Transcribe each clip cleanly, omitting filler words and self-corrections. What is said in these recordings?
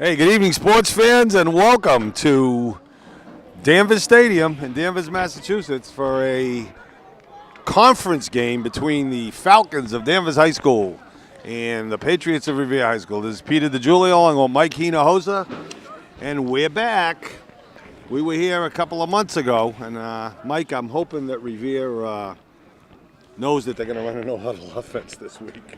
Hey, good evening, sports fans, and welcome to Danvers Stadium in Danvers, Massachusetts for a conference game between the Falcons of Danvers High School and the Patriots of Revere High School. This is Peter DiGiulio along with Mike Hinojosa, and we're back. We were here a couple of months ago, and Mike, I'm hoping that Revere knows that they're going to run a no-huddle offense this week.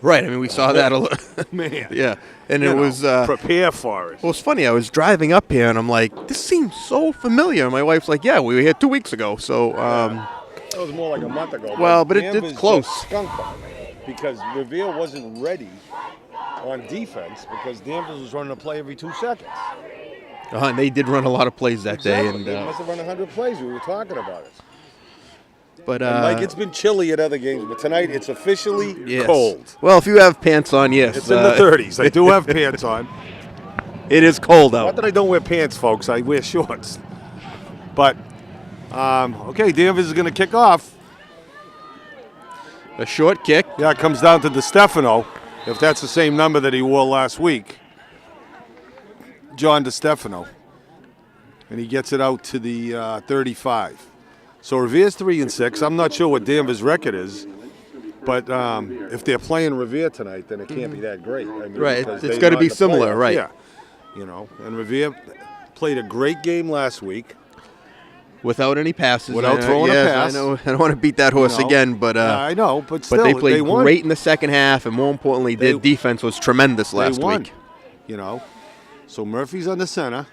Right. I mean, we saw that a little. Man. Yeah. And it was. Prepare for it. Well, it's funny. I was driving up here, and I'm like, this seems so familiar. And my wife's like, yeah, we were here 2 weeks ago. So. That was more like a month ago. Well, but it's close. Skunked them because Revere wasn't ready on defense because Danvers was running a play every 2 seconds. And they did run a lot of plays that day. And they must have run 100 plays. We were talking about it. But Mike, it's been chilly at other games, but tonight it's officially cold. Well, if you have pants on, yes. It's in the 30s. I do have pants on. It is cold out. Not that I don't wear pants, folks. I wear shorts. But, okay, Danvers is going to kick off. A short kick. Yeah, it comes down to DiStefano, if that's the same number that he wore last week. John DiStefano. And he gets it out to the 35. So Revere's 3-6. I'm not sure what Danvers' record is, but if they're playing Revere tonight, then it can't be that great. I mean, right, it's got to be similar, right? Yeah, and Revere played a great game last week without any passes, without throwing a pass. I know. I don't want to beat that horse again, but I know, but still, they played great in the second half, and more importantly, their defense was tremendous last week. So Murphy's on the center.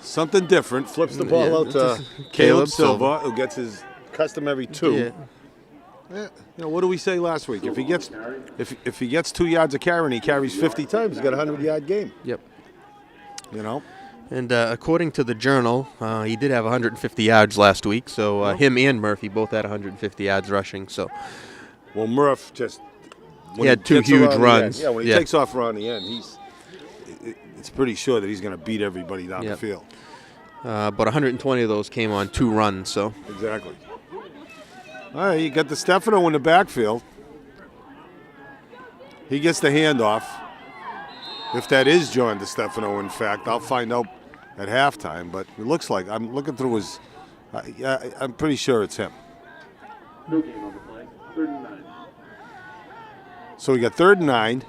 Something different. Flips the ball out to Caleb Silva, who gets his customary 2. Yeah. What did we say last week? If he gets 2 yards of carry and he carries 50 times, he's got a 100-yard game. Yep. And according to the Journal, he did have 150 yards last week. So him and Murphy both had 150 yards rushing. So, well, Murph he had 2 huge runs. When he takes off around the end, it's pretty sure that he's going to beat everybody down the field. But 120 of those came on 2 runs. So exactly. All right, you got DiStefano in the backfield. He gets the handoff. If that is John DiStefano, in fact, I'll find out at halftime. But it looks like I'm looking through his. I'm pretty sure it's him. No game on the play. 3rd and 9. So we got 3rd and 9.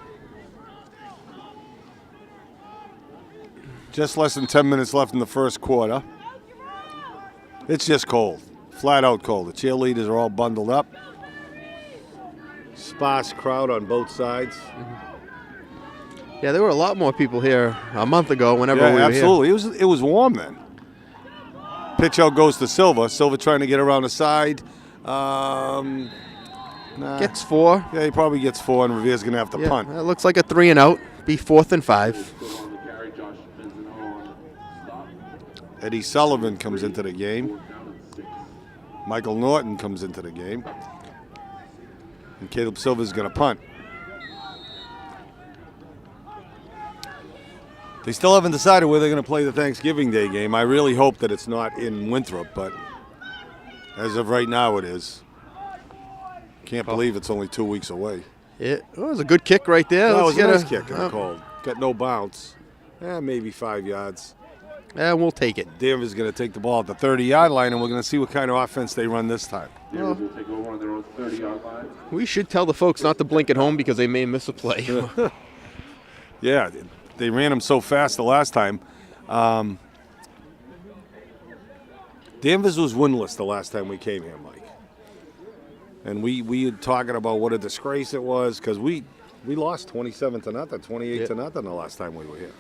Just less than 10 minutes left in the first quarter. It's just cold. Flat out cold. The cheerleaders are all bundled up. Sparse crowd on both sides. Yeah, there were a lot more people here a month ago whenever we were absolutely. Here. It was warm then. Pitch out goes to Silva. Silva trying to get around the side. Gets 4. Yeah, he probably gets 4, and Revere's going to have to punt. It looks like a 3 and out. Be 4th and 5. Eddie Sullivan comes into the game. Michael Norton comes into the game. And Caleb Silva's going to punt. They still haven't decided where they're going to play the Thanksgiving Day game. I really hope that it's not in Winthrop, but as of right now it is. Can't believe it's only 2 weeks away. It was a good kick right there. That was a nice kick in the cold. Got no bounce. Maybe 5 yards. We'll take it. Danvers is going to take the ball at the 30-yard line, and we're going to see what kind of offense they run this time. Danvers will take over on their own 30-yard line. We should tell the folks not to blink at home because they may miss a play. Yeah, they ran them so fast the last time. Danvers was winless the last time we came here, Mike. And we were talking about what a disgrace it was because we lost 27-0, 28-0 the last time we were here.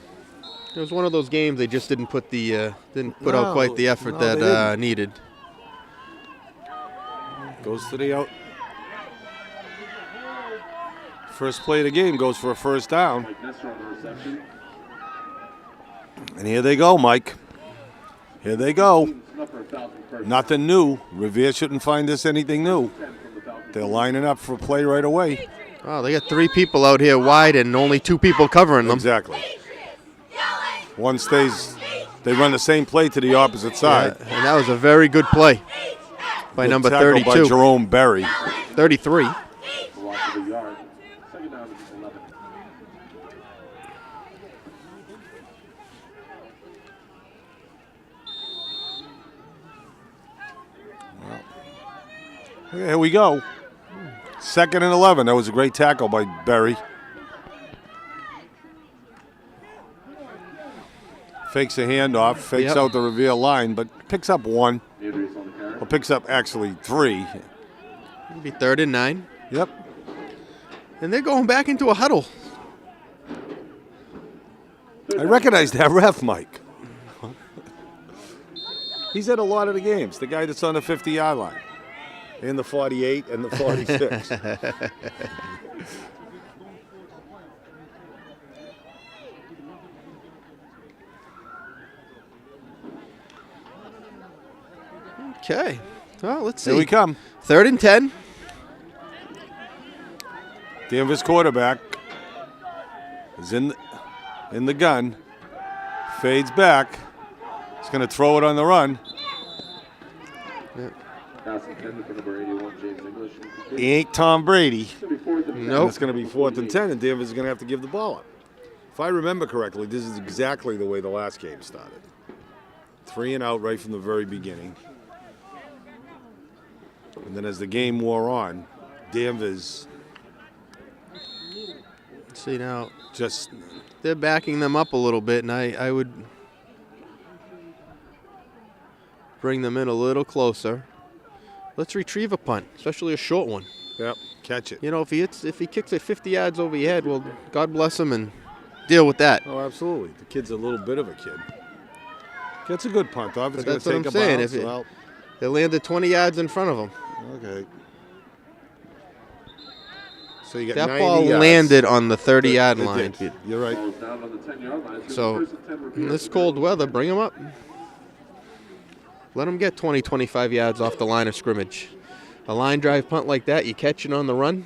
It was one of those games they just didn't put out quite the effort that needed. Goes to the out. First play of the game goes for a first down. And here they go, Mike. Here they go. Nothing new. Revere shouldn't find this anything new. They're lining up for a play right away. Oh, they got 3 people out here wide and only 2 people covering them. Exactly. One stays. They run the same play to the opposite side. Yeah, and that was a very good play by number 32. By Jerome Berry. 33. Here we go. 2nd and 11. That was a great tackle by Berry. Fakes a handoff, fakes out the Revere line, but picks up 1. Or picks up actually 3. It'll be 3rd and 9. Yep. And they're going back into a huddle. I recognize that ref, Mike. He's at a lot of the games. The guy that's on the 50-yard line. And the 48 and the 46. Okay. Well, let's see. Here we come. 3rd and 10. Danvers quarterback is in the gun. Fades back. He's going to throw it on the run. He ain't Tom Brady. Nope. It's going to be 4th and 10, and Danvers is going to have to give the ball up. If I remember correctly, this is exactly the way the last game started. 3 and out right from the very beginning. And then as the game wore on, Danvers See now, just they're backing them up a little bit, and I would bring them in a little closer. Let's retrieve a punt, especially a short one. yep, catch it. You know, if he kicks it 50 yards over your head, well, God bless him and deal with that. Oh, absolutely. The kid's a little bit of a kid. Gets a good punt off. It's going That's to what take I'm a saying. bounce. If Well, they landed 20 yards in front of him. okay. So you got That 90 ball yards. landed on the 30-yard It line. did. You're right. Ball's down on the 10-yard line. So, First and 10 Revere. in this cold weather, bring them up. Let them get 20, 25 yards off the line of scrimmage. A line drive punt like that, you catch it on the run.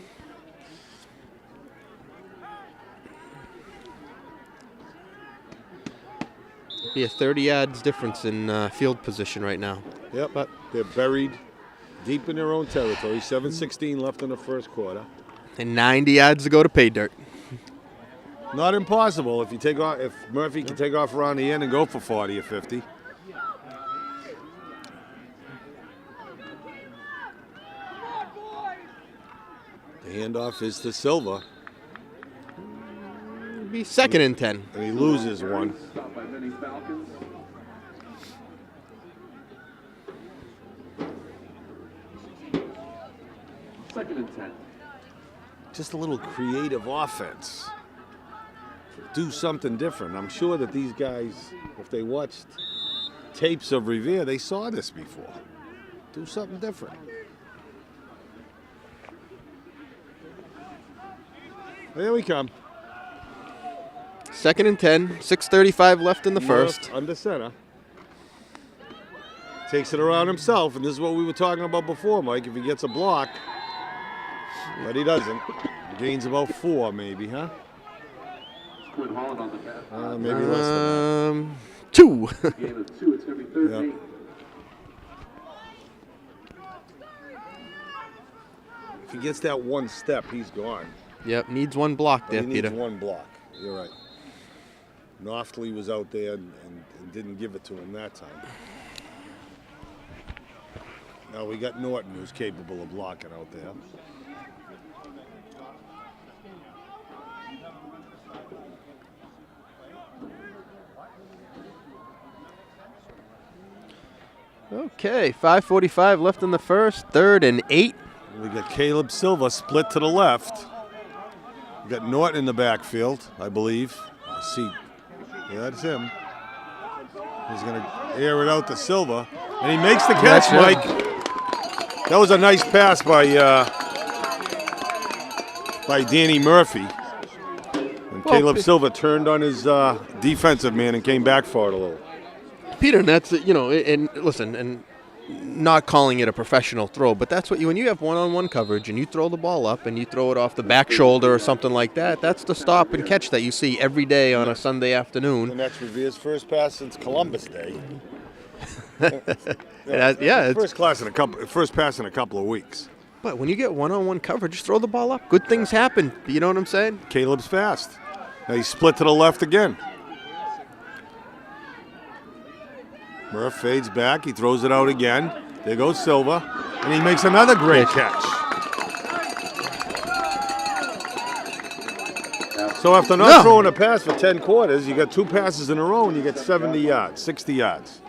Be a 30 yards difference in field position right now. Yep. But They're buried deep in their own territory. 7:16 left in the first quarter. and 90 yards to go to pay dirt. Not impossible if you take off. If Murphy can take off around the end and go for 40 or 50. The handoff is to Silva, Be 2nd and 10. and he loses one. Stopped by many Falcons. Second and 10. Just a little creative offense. Do something different. I'm sure that these guys, if they watched tapes of Revere, they saw this before. Do something different. There we come. 2nd and 10. 6:35 left in the first. North under center. Takes it around himself, and this is what we were talking about before, Mike. If he gets a block, but he doesn't. Gains about 4, maybe, huh? Quinn Holland on the pass. Maybe less than that. 2. Gain of 2. It's going to be 3rd and 8. If he gets that one step, he's gone. Yep, needs one block But there, he needs Peter. one block. You're right. Noftley was out there and didn't give it to him that time. Now we got Norton, who's capable of blocking out there. Okay, 5:45 left in the first. 3rd and 8. We got Caleb Silva split to the left. We got Norton in the backfield, I believe. Let's see. Yeah, that's him. He's going to air it out to Silva. And he makes the catch, That's Mike. That was a nice pass by Danny Murphy. And Well, Caleb Silva turned on his defensive man and came back for it a little. Peter, and that's, you know, and listen, and not calling it a professional throw, but that's what when you have one-on-one coverage and you throw the ball up and you throw it off the back shoulder or something like that, that's the stop and catch that you see every day on a Sunday afternoon. And that's Revere's first pass since Columbus Day. It's First pass in a couple of weeks. But when you get one-on-one coverage, just throw the ball up. Good things happen. You know what I'm saying? Caleb's fast. Now he split to the left again. Murph fades back. He throws it out again. There goes Silva. And he makes another great catch. So after not throwing a pass for 10 quarters, you got 2 passes in a row and you get 70 yards, 60 yards.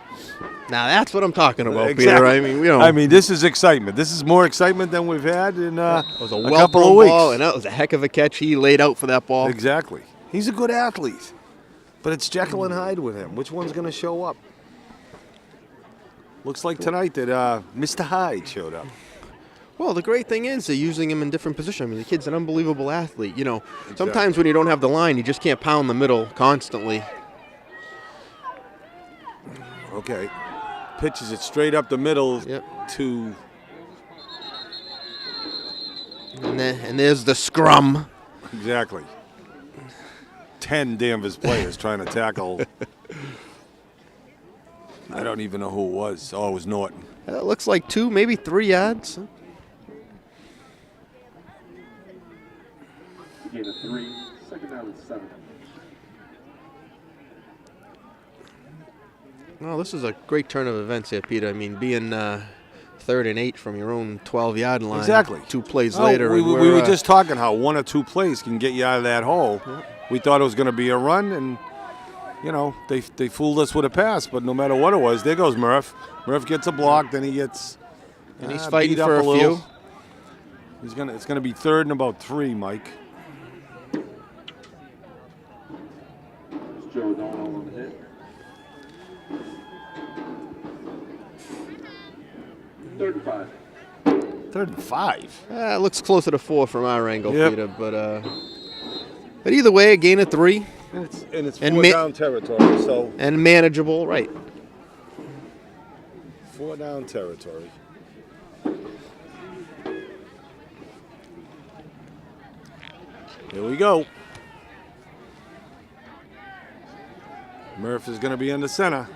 Now that's what I'm talking about, Exactly. Peter. I mean, I mean, this is excitement. This is more excitement than we've had in it was a couple of well-thrown weeks. ball, and that was a heck of a catch. He laid out for that ball. Exactly. He's a good athlete. But it's Jekyll and Hyde with him. Which one's going to show up? Looks like tonight that Mr. Hyde showed up. Well, the great thing is they're using him in different positions. I mean, the kid's an unbelievable athlete. You know, sometimes when you don't have the line, you just can't pound the middle constantly. Okay. Pitches it straight up the middle to... And there's the scrum. Exactly. 10 Danvers players trying to tackle. I don't even know who it was. Oh, it was Norton. It looks like 2, maybe 3 yards. Gain of 3, second down and 7. Well, this is a great turn of events here, Peter. I mean, being 3rd and 8 from your own 12-yard line. Exactly. 2 plays Oh, later. we were just talking how 1 or 2 plays can get you out of that hole. We thought it was going to be a run, and, you know, they fooled us with a pass. But no matter what it was, there goes Murph. Murph gets a block, then he gets and he's fighting beat up for a little. few. It's gonna be 3rd and about 3, Mike. Joe O'Donnell on the hit. 3rd and 5. 3rd and 5. It looks closer to 4 from our angle, Yep. Peter. But either way, a gain of 3 And it's And 4 down territory, so and manageable, right? 4 down territory. Here we go. Murph is going to be in the center.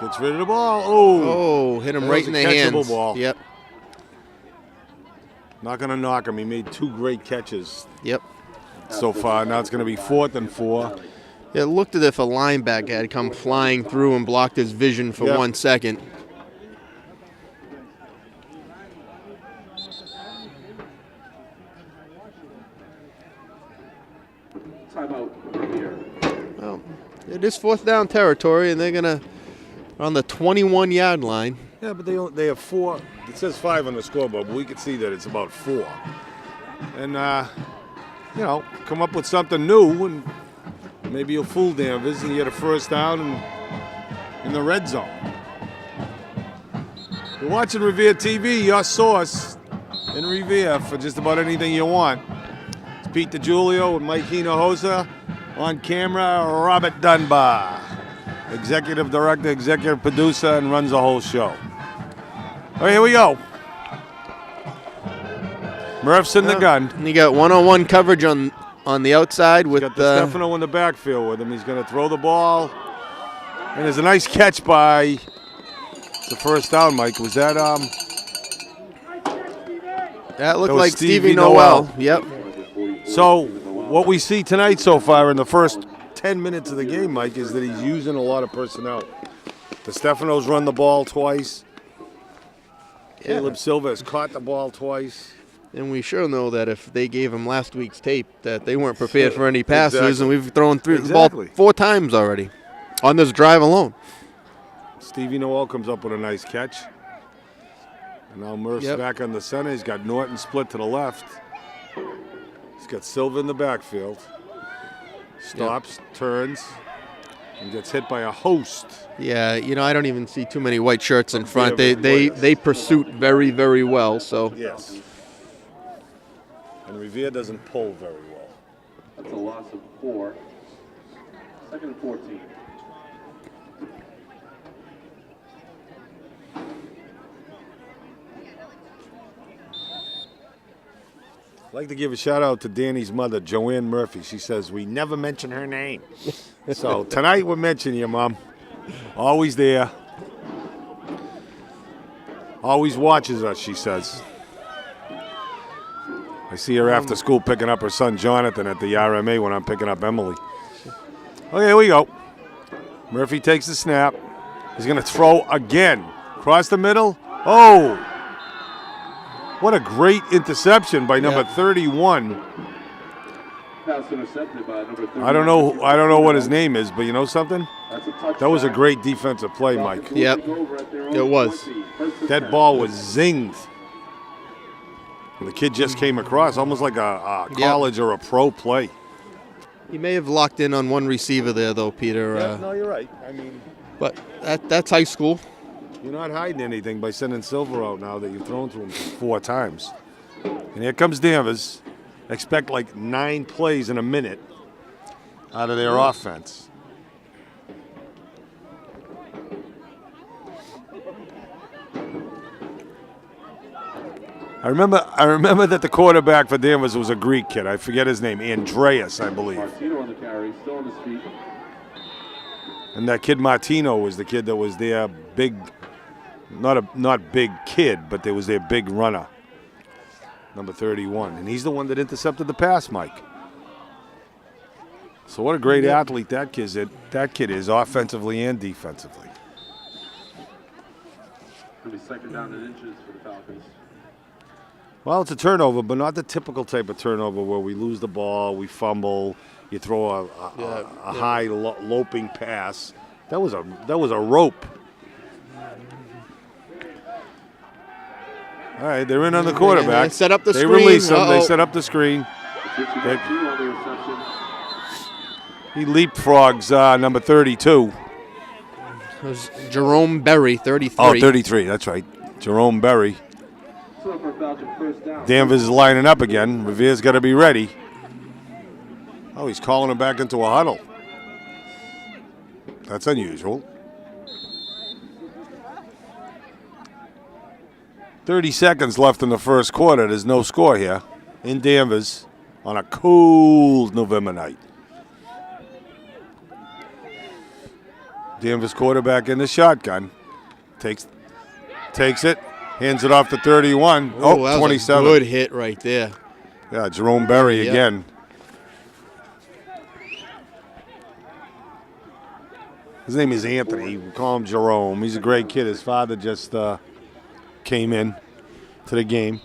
Gets rid of the ball. Oh, hit him That right was in a the catchable hands. ball. Yep. Not going to knock him. He made 2 great catches Yep. so far. Now it's going to be 4th and 4. It looked as if a linebacker had come flying through and blocked his vision for 1 second. Timeout, Revere. Well, it is 4th down territory, and they're gonna on the 21-yard line. Yeah, but they have 4. It says 5 on the scoreboard, but we can see that it's about 4. And, you know, come up with something new, and maybe you'll fool Danvers and get a 1st down in the red zone. You're watching Revere TV, your source in Revere for just about anything you want. It's Pete DiGiulio and Mike Hinojosa. On camera, Robert Dunbar, executive director, executive producer, and runs the whole show. All right, here we go. Murph's in the gun. And you got one-on-one coverage on the outside with Got the Stefano in the backfield with him. He's going to throw the ball. And there's a nice catch by the 1st down, Mike. Was that that looked was like Stevie Stevie Noel. Noel. Yep. So what we see tonight so far in the first 10 minutes of the game, Mike, is that he's using a lot of personnel. The Stefano's run the ball twice. Caleb Silva has caught the ball twice. And we sure know that if they gave him last week's tape, that they weren't prepared for any passes, Exactly. and we've thrown through the Exactly. ball 4 times already on this drive alone. Stevie Noel comes up with a nice catch. And now Murph's back on the center. He's got Norton split to the left. He's got Silva in the backfield. Stops, turns, and gets hit by a host. Yeah, you know, I don't even see too many white shirts in front. Yeah, They pursuit very, very well. So Yes. And Revere doesn't pull very well. That's a loss of 4. 2nd and 14. I'd like to give a shout out to Danny's mother, Joanne Murphy. She says, we never mention her name. So tonight we're mentioning you, Mom. Always there. Always watches us, she says. I see her after school picking up her son Jonathan at the RMA when I'm picking up Emily. Oh, here we go. Murphy takes the snap. He's going to throw again. Across the middle. Oh! What a great interception by number 31. Pass intercepted by number 30. I don't know what his name is, but you know something? That was a great defensive play, Mike. Yep. It was. That ball was zinged. And the kid just came across, almost like a college or a pro play. He may have locked in on one receiver there, though, Peter. No, you're right. I mean, but that's high school. You're not hiding anything by sending Silver out now that you've thrown to him 4 times. And here comes Danvers. Expect like 9 plays in a minute out of their offense. I remember that the quarterback for Danvers was a Greek kid. I forget his name, Andreas, I believe. Martino on the carry, still on his feet. And that kid Martino was the kid that was their big, not big kid, but there was their big runner, number 31. And he's the one that intercepted the pass, Mike. So what a great athlete that kid is, offensively and defensively. It'll be second down and inches for the Falcons. Well, it's a turnover, but not the typical type of turnover where we lose the ball, we fumble, you throw a high loping pass. That was a rope. All right, they're in on the quarterback. They set up the screen. They release him. They set up the screen. He leapfrogs number 32. It was Jerome Berry, 33. Oh, 33, that's right. Jerome Berry. Danvers is lining up again. Revere's got to be ready. Oh, he's calling him back into a huddle. That's unusual. 30 seconds left in the first quarter. There's no score here in Danvers on a cool November night. Danvers quarterback in the shotgun. Takes it. Hands it off to 31. Oh, that 27. Was a good hit right there. Yeah, Jerome Berry again. His name is Anthony. We call him Jerome. He's a great kid. His father just came in to the game.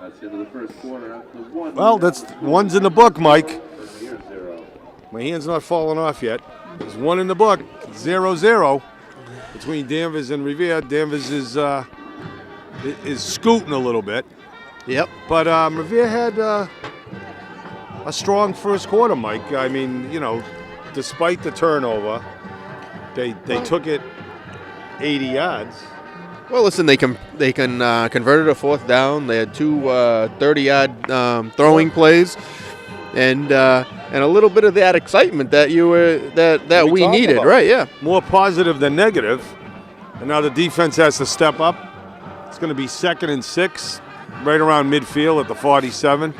That's the end of the first quarter. Well, that's one's in the book, Mike. My hand's not falling off yet. There's one in the book. 0-0 between Danvers and Revere. Danvers is scooting a little bit. Yep. But Revere had a strong first quarter, Mike. I mean, you know, despite the turnover, they took it 80 yards. Well, listen, they converted a 4th down. They had 2 30-yard throwing plays, and a little bit of that excitement that we needed, about. right? Yeah. More positive than negative. And now the defense has to step up. It's going to be 2nd and 6, right around midfield at the 47.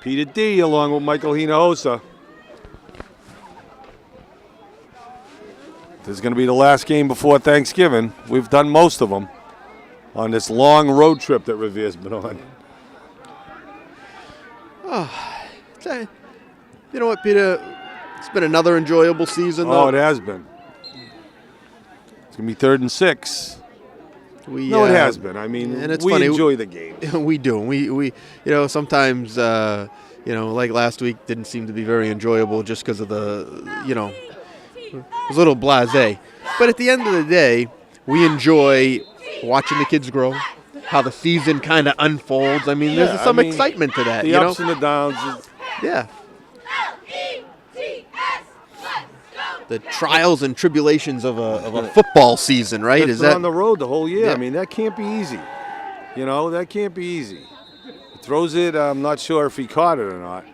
Peter D. along with Michael Hinojosa. This is going to be the last game before Thanksgiving. We've done most of them on this long road trip that Revere's been on. Oh, you know what, Peter? It's been another enjoyable season, though. Oh, it has been. It's going to be 3rd and 6. It has been. I mean, and it's we funny. enjoy the game. We do. We sometimes, like last week didn't seem to be very enjoyable just because of the, it was a little blasé. But at the end of the day, we enjoy watching the kids grow, how the season kind of unfolds. I mean, there's some excitement to that. The ups and the downs. Yeah. The trials and tribulations of a football season, right? Is that on the road the whole year? Yeah. I mean, that can't be easy. That can't be easy. He throws it. I'm not sure if he caught it or not.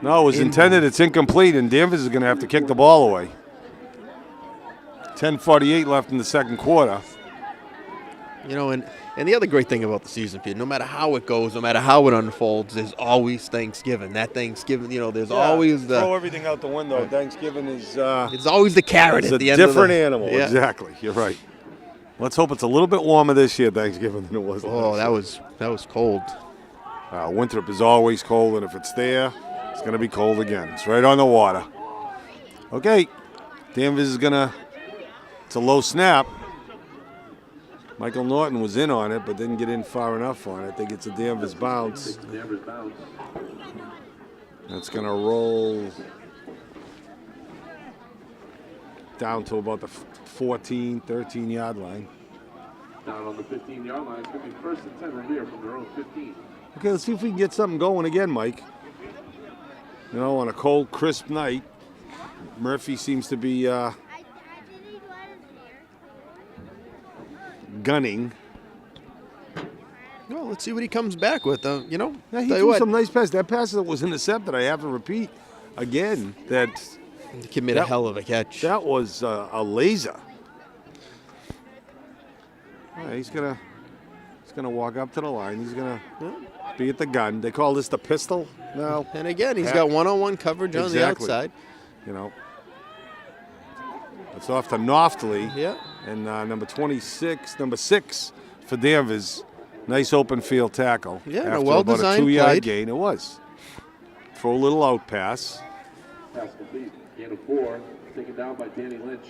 No, it was intended. It's incomplete, and Danvers is going to have to kick the ball away. 10:48 left in the second quarter. You know, and the other great thing about the season, Pete, no matter how it goes, no matter how it unfolds, there's always Thanksgiving. That Thanksgiving, you know, there's always the throw everything out the window. Thanksgiving is it's always the carrot it's at the a end of the different animal. Yeah. Exactly. You're right. Let's hope it's a little bit warmer this year, Thanksgiving, than it was last year. that was cold. Winthrop is always cold, and if it's there, it's going to be cold again. It's right on the water. Okay, Danvers is going to, it's a low snap. Michael Norton was in on it, but didn't get in far enough on it. I think it's a Danvers bounce. Danvers bounce. That's going to roll down to about the 14, 13-yard line. Down on the 15-yard line. It's going to be 1st and 10 Revere from their own 15. Okay, let's see if we can get something going again, Mike. You know, on a cold, crisp night, Murphy seems to be gunning. Well, let's see what he comes back with. You know, Yeah, he tell you threw what, some nice passes. That pass that was intercepted, I have to repeat again, the kid made a hell of a catch. that was a laser. All right, he's gonna walk up to the line. He's gonna be at the gun. They call this the pistol now. And again, he's got one-on-one coverage on the Exactly. outside. You know, it's off to Noftley. Yeah. And number 6 for Danvers. Nice open field tackle. Yeah, and a after well-designed about a 2-yard play. gain. It was. Throw a little out pass. Pass complete. Gain of 4. Taken down by Danny Lynch.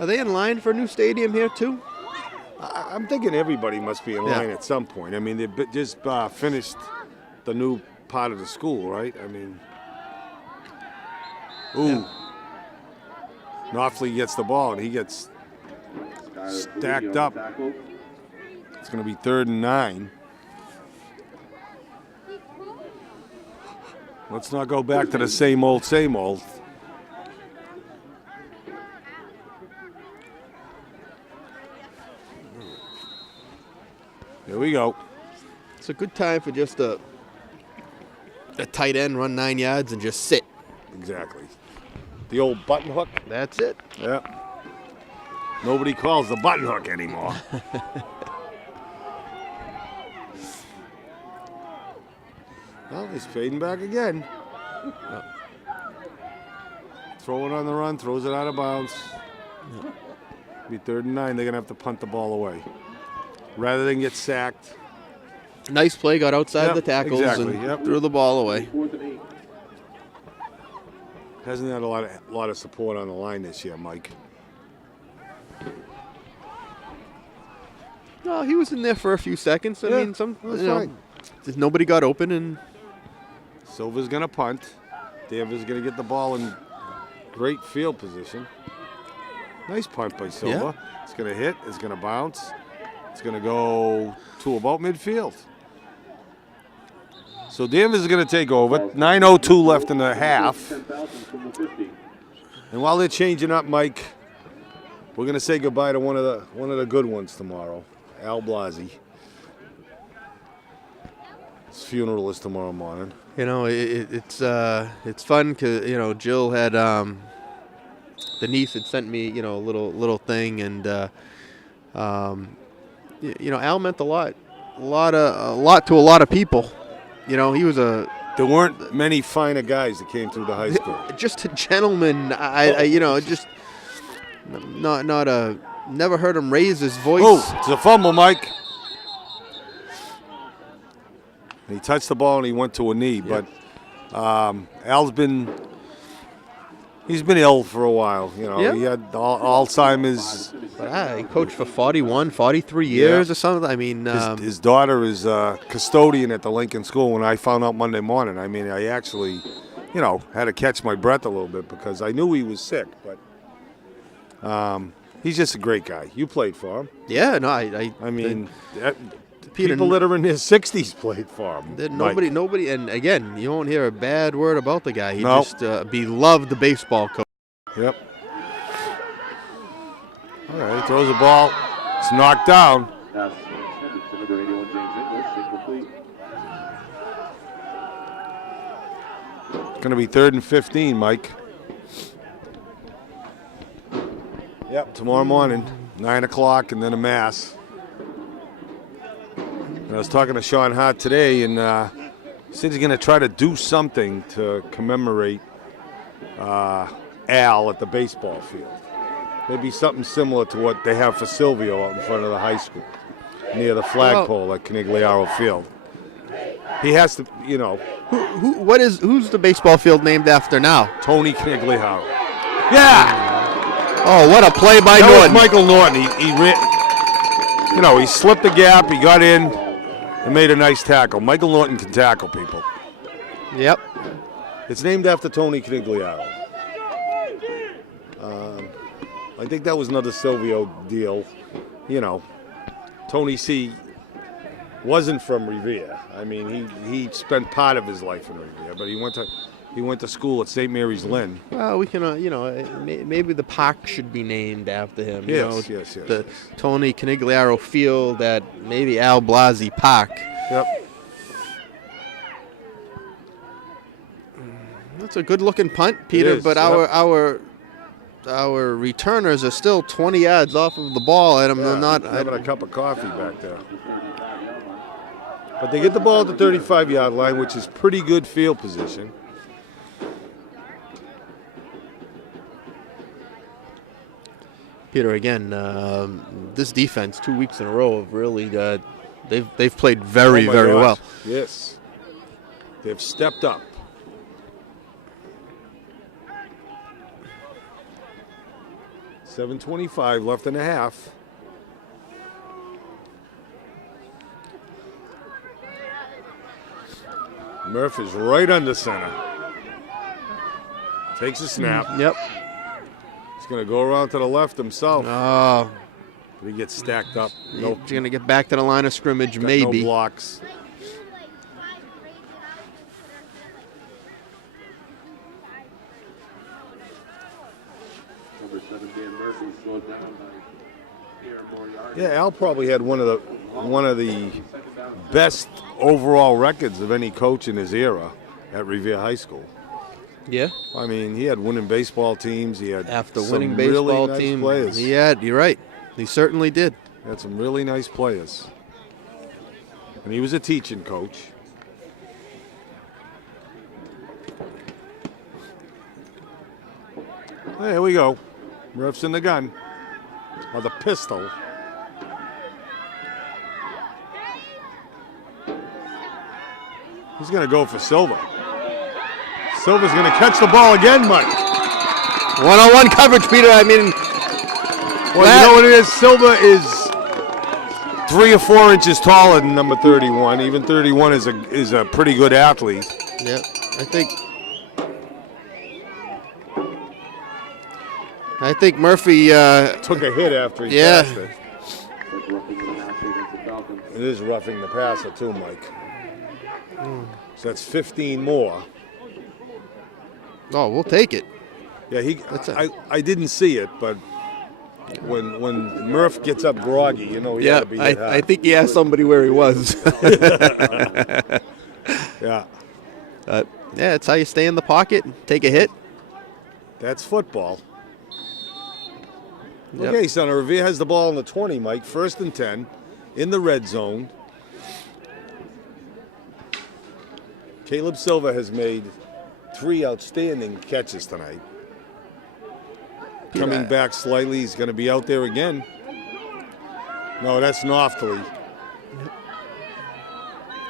Are they in line for a new stadium here too? I'm thinking everybody must be in line at some point. I mean, they just finished the new part of the school, right? I mean, Noftley gets the ball and he gets stacked up. It's going to be 3rd and 9. Let's not go back to the same old, same old. Here we go. It's a good time for just a tight end, run 9 yards and just sit. Exactly. The old button hook. That's it. Yeah. Nobody calls the button hook anymore. Well, he's fading back again. Throw it on the run, throws it out of bounds. Be 3rd and 9. They're going to have to punt the ball away. Rather than get sacked. Nice play, got outside Yep, the tackles exactly, and threw the ball away. 4th and 8. Hasn't had a lot of support on the line this year, Mike. No, he was in there for a few seconds. I mean, that's fine. Nobody got open, and Silva's going to punt. Danvers going to get the ball in great field position. Nice punt by Silva. Yeah. It's going to hit. It's going to bounce. It's going to go to about midfield. So Danvers is going to take over. 9:02 left in the half. 10,000 from the 50. And while they're changing up, Mike, we're going to say goodbye to one of the good ones tomorrow, Al Blasi. His funeral is tomorrow morning. you know it's fun because Jill had the niece had sent me a little thing, and Al meant a lot to a lot of people. He was There weren't many finer guys that came through the high school. just a gentleman. Just never heard him raise his voice. Oh, it's a fumble, Mike. He touched the ball and he went to a knee, but Al's been ill for a while. He had Alzheimer's. But, he coached for 41, 43 years or something. I mean, His daughter is a custodian at the Lincoln School. When I found out Monday morning, I mean, I actually, had to catch my breath a little bit because I knew he was sick. But he's just a great guy. You played for him. yeah, no, People that are in their 60s played for him. Nobody, and again, you won't hear a bad word about the guy. He No. just beloved the baseball coach. Yep. All right, he throws the ball. It's knocked down. Pass intended to number 81, James English, incomplete. It's going to be 3rd and 15, Mike. Yep, tomorrow morning, 9 o'clock, and then a mass. And I was talking to Sean Hart today, and he said he's going to try to do something to commemorate Al at the baseball field. Maybe something similar to what they have for Silvio out in front of the high school, near the flagpole at Canigliaro Field. He has to, you know. Who's the baseball field named after now? Tony Canigliaro. Yeah! Oh, what a play by That Norton. was Michael Norton. He ran, you know, he slipped the gap, he got in, and made a nice tackle. Michael Norton can tackle people. Yep. It's named after Tony Canigliaro. I think that was another Silvio deal. You know, Tony C. wasn't from Revere. I mean, he spent part of his life in Revere, but he went to school at St. Mary's Lynn. Well, we can, maybe the park should be named after him. Yes. The Tony Canigliaro Field at maybe Al Blasi Park. Yep. That's a good-looking punt, Peter. is, But yep. our returners are still 20 yards off of the ball, and I'm not having a cup of coffee back there. But they get the ball at the 35-yard line, which is pretty good field position. Peter, again, this defense 2 weeks in a row have really they've played very Oh my very gosh. well. Yes, they've stepped up. $7:25 left in the half. Murph is right under center. Takes a snap. Yep. He's going to go around to the left himself. Oh, But he gets stacked up. he's going to get back to the line of scrimmage, Got maybe. no blocks. Number 7, Dan Murphy, slowed down by Aaron Moriarty. Yeah, Al probably had one of the best overall records of any coach in his era at Revere High School. Yeah. I mean, he had winning baseball teams. He had After some winning baseball really nice team, players. you're right. He certainly did. He had some really nice players. And he was a teaching coach. There we go. Murph's in the gun. Or the pistol. He's going to go for Silva. Silva's going to catch the ball again, Mike. One-on-one coverage, Peter. I mean, Well, you know what it is? Silva is 3 or 4 inches taller than number 31. Even 31 is a pretty good athlete. yeah, I think Murphy. Took a hit after he Yeah. passed it. Like roughing the passer against the Falcons. It is roughing the passer too, Mike. So that's 15 more. Oh, we'll take it. Yeah, That's I didn't see it, but when Murph gets up groggy, you know he ought to be hit I hard. think he asked somebody where he was. Yeah, Yeah, it's how you stay in the pocket, take a hit. that's football. Yep. Okay, son, Revere has the ball on the 20, Mike. 1st and 10 in the red zone. Caleb Silva has made 3 outstanding catches tonight. Coming back slightly, he's going to be out there again. No, that's Noftally.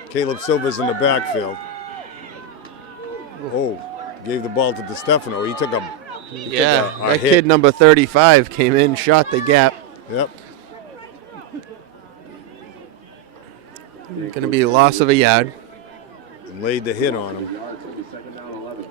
Caleb Silva's in the backfield. Oh, gave the ball to DeStefano. He took a That hit. kid number 35 came in, shot the gap. Yep. Going to be a loss of a yard. And laid the hit on him. Yards, it'll be 2nd down 11.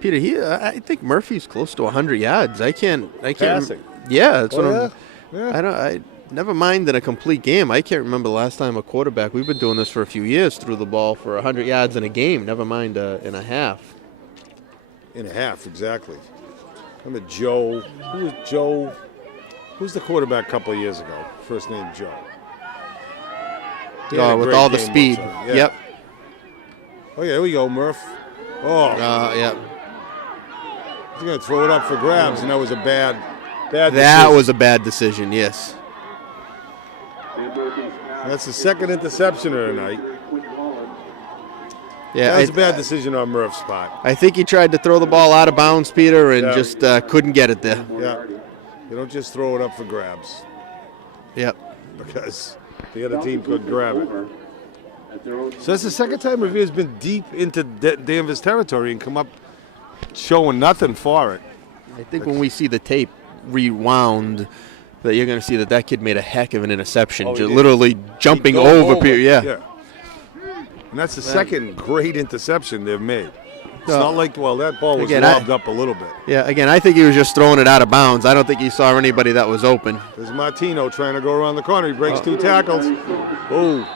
Peter, I think Murphy's close to 100 yards. I can't. Passing. Yeah, that's what Oh, I'm. yeah? I never mind in a complete game. I can't remember the last time a quarterback. We've been doing this for a few years. Threw the ball for 100 yards in a game. Never mind in a half. In a half, exactly. Remember Joe? Who was Joe? Who's the quarterback a couple of years ago? First name Joe. He had a With great all the game speed. also. Yeah. Yep. Oh, yeah, here we go, Murph. Oh, Yep. he's going to throw it up for grabs, and that was a bad That decision. was a bad decision, yes. That's the second interception of the night. Yeah, That was a bad decision on Murph's part. I think he tried to throw the ball out of bounds, Peter, and Yeah. just couldn't get it there. Yeah. You don't just throw it up for grabs Yep. because the other team could grab it. So that's the second time Revere's been deep into Danvers territory and come up showing nothing for it. I think when we see the tape rewound, that you're going to see that kid made a heck of an interception, Oh, he just did. literally jumping He dove over. Yeah. And that's the second great interception they've made. It's Uh, not like, well, that ball was again, lobbed up a little bit. Yeah, again, I think he was just throwing it out of bounds. I don't think he saw anybody that was open. There's Martino trying to go around the corner. He breaks 2 tackles. Oh.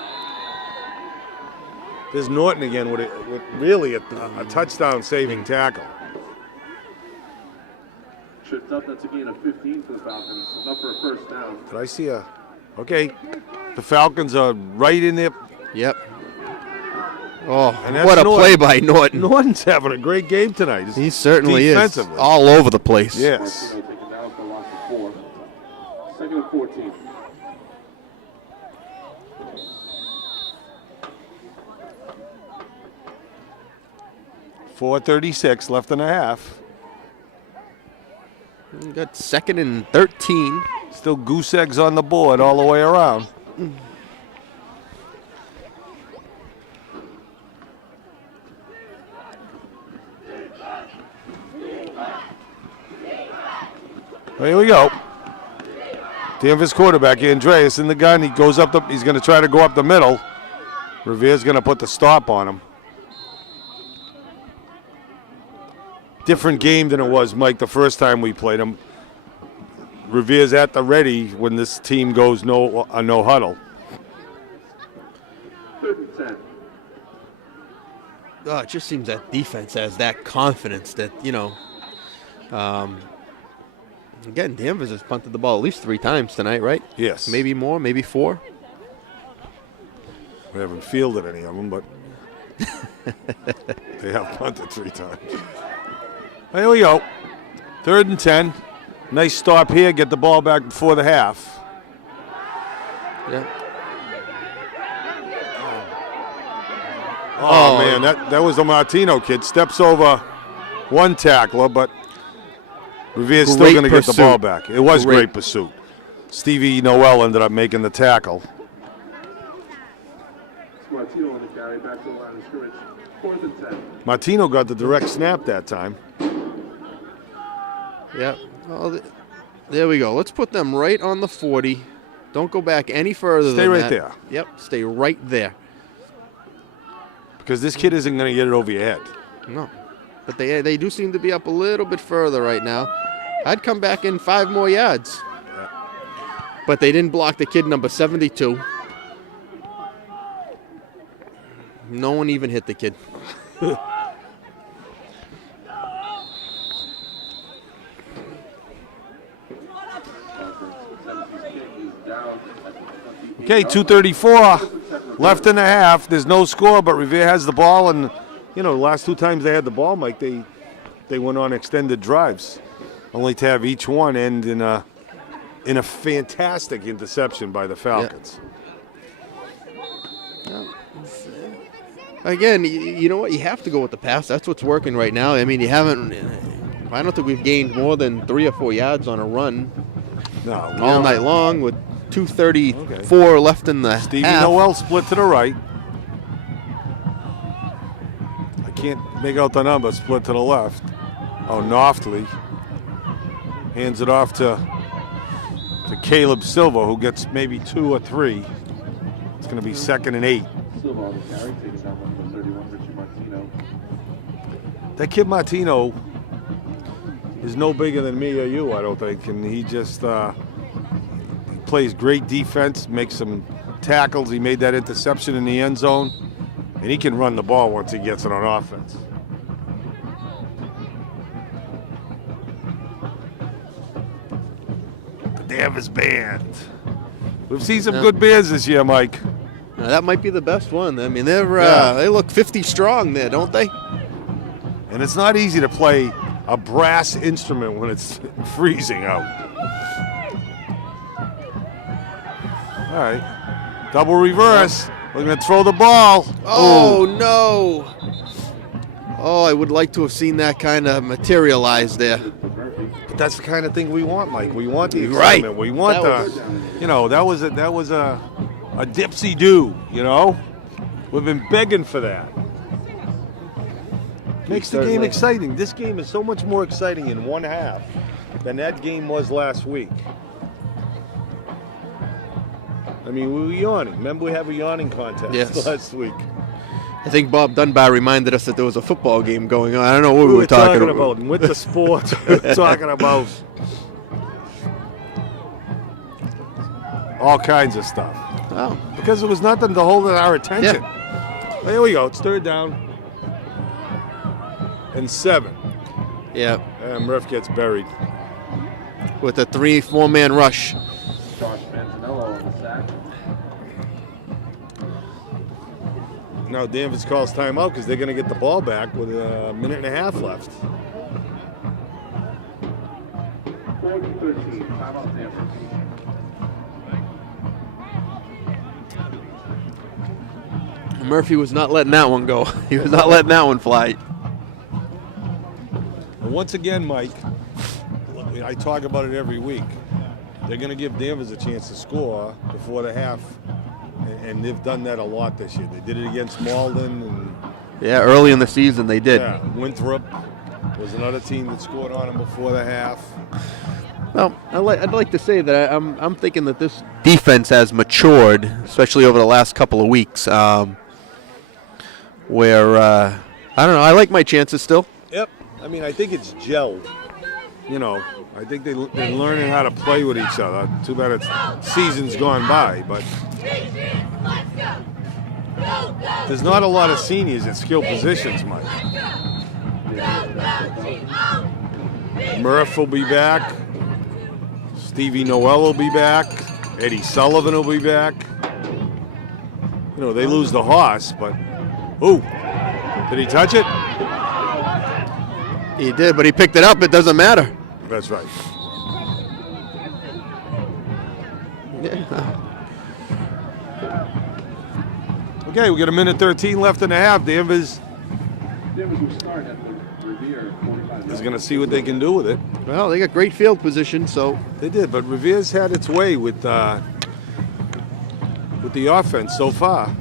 There's Norton again with really a touchdown-saving tackle. Tripped up, that's a gain of 15 for the Falcons. Enough for a first down. Did I see a... Okay. The Falcons are right in there. Yep. Oh, And that's what a Norton. play by Norton. Norton's having a great game tonight. He certainly is. Defensively. All over the place. Yes. Martino taken down for a loss of 4. Second and 14. .436 left in a half. We got second and 13. Still goose eggs on the board all the way around. Here we go. Danvers quarterback, Andreas in the gun. He goes up he's going to try to go up the middle. Revere's going to put the stop on him. Different game than it was, Mike, the first time we played him. Revere's at the ready when this team goes no huddle. 3rd and 10. Oh, it just seems that defense has that confidence that, again, Danvers has punted the ball at least 3 times tonight, right? Yes. Maybe more, maybe 4. We haven't fielded any of them, but they have punted 3 times. Here we go. 3rd and 10. Nice stop here. Get the ball back before the half. Yeah. Oh, man, that was the Martino kid. Steps over one tackler, but Revere's still going to get the ball back. It was great pursuit. Stevie Noel ended up making the tackle. Martino on the carry, back to the line of scrimmage. 4th and 10. Martino got the direct snap that time. Yeah. Well, there we go. Let's put them right on the 40. Don't go back any further Stay than right that. there. Yep, stay right there. Because this kid isn't going to get it over your head. No. But they do seem to be up a little bit further right now. I'd come back in 5 more yards. But they didn't block the kid number 72. No one even hit the kid. Okay, 2:34 left in the half. There's no score, but Revere has the ball, and the last 2 times they had the ball, Mike, they went on extended drives, only to have each one end in a fantastic interception by the Falcons. Yeah. Again, you know what? You have to go with the pass. That's what's working right now. I mean, I don't think we've gained more than 3 or 4 yards on a run all night long with 2:34 left in the Stevie half. Noel split to the right. I can't make out the number. Split to the left. Oh, Noftly hands it off to Caleb Silva, who gets maybe 2 or 3. It's going to be 2nd and 8. Silva on the carry, taking down number 31, Richie Martino. That kid Martino is no bigger than me or you, I don't think, and he just he plays great defense, makes some tackles. He made that interception in the end zone, and he can run the ball once he gets it on offense. The Danvers band. We've seen some good bands this year, Mike. That might be the best one. I mean, they look 50 strong there, don't they? And it's not easy to play a brass instrument when it's freezing out. All right. Double reverse. We're going to throw the ball. Oh, no. Oh, I would like to have seen that kind of materialize there. But that's the kind of thing we want, Mike. We want the excitement. Right. We want that was a dipsy-do, We've been begging for that. Makes the game exciting. This game is so much more exciting in one half than that game was last week. I mean, we were yawning. Remember, we have a yawning contest last week. I think Bob Dunbar reminded us that there was a football game going on. I don't know what we were talking about. And with the sports, we were talking about all kinds of stuff. Oh. Because there was nothing to hold our attention. Yeah. Here we go. It's third down. And 7. Yeah. And Murph gets buried. With a 3-4-man rush. Josh Manganiello on the sack. Now Danvers calls timeout because they're going to get the ball back with a minute and a half left. 4-13. Timeout Danvers. Murphy was not letting that one go. He was not letting that one fly. And once again, Mike, I talk about it every week. They're going to give Danvers a chance to score before the half, and they've done that a lot this year. They did it against Malden. And early in the season they did. Yeah, Winthrop was another team that scored on them before the half. Well, I'd like to say that I'm thinking that this defense has matured, especially over the last couple of weeks, where, I don't know, I like my chances still. Yep. I mean, I think it's gelled. I think they're learning how to play with each other. Too bad it's season's gone by, but there's not a lot of seniors at skill positions, Mike. Murph will be back. Stevie Noel will be back. Eddie Sullivan will be back. They lose the horse, but did he touch it? He did, but he picked it up. It doesn't matter. That's right. Yeah. Okay, we got a minute 13 left in the half. Danvers Will start at the Revere 45. is going to see what they can do with it. Well, they got great field position, so. They did, but Revere's had its way with the offense so far.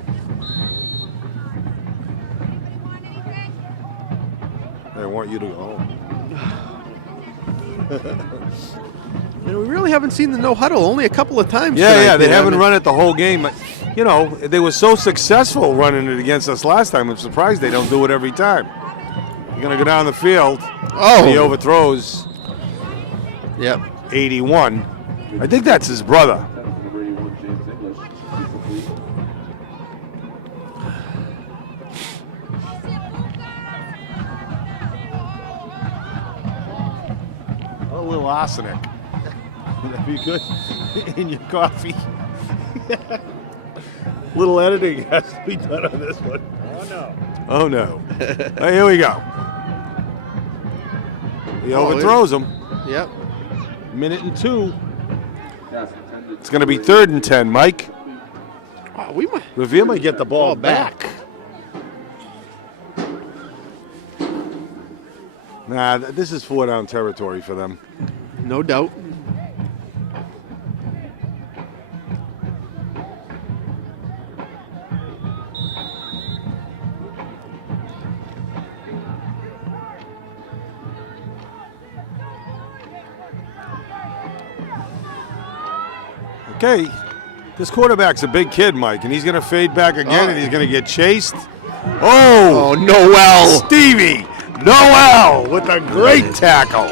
I want you to go home. We really haven't seen the no huddle only a couple of times. Yeah, they haven't run it the whole game. They were so successful running it against us last time. I'm surprised they don't do it every time. You're going to go down the field. Oh. He overthrows. Yep. 81. I think that's his brother. Number 81, James English. A little arsenic. That'd be good in your coffee. Little editing has to be done on this one. Oh no. Hey, here we go. He overthrows him. Yep. Minute and 2. It's going to be 3rd and 10, Mike. Revere might get the ball back. Nah, this is 4-down territory for them. No doubt. Okay, this quarterback's a big kid, Mike, and he's going to fade back again, and he's going to get chased. Oh, Noel. Stevie Noel with a great tackle.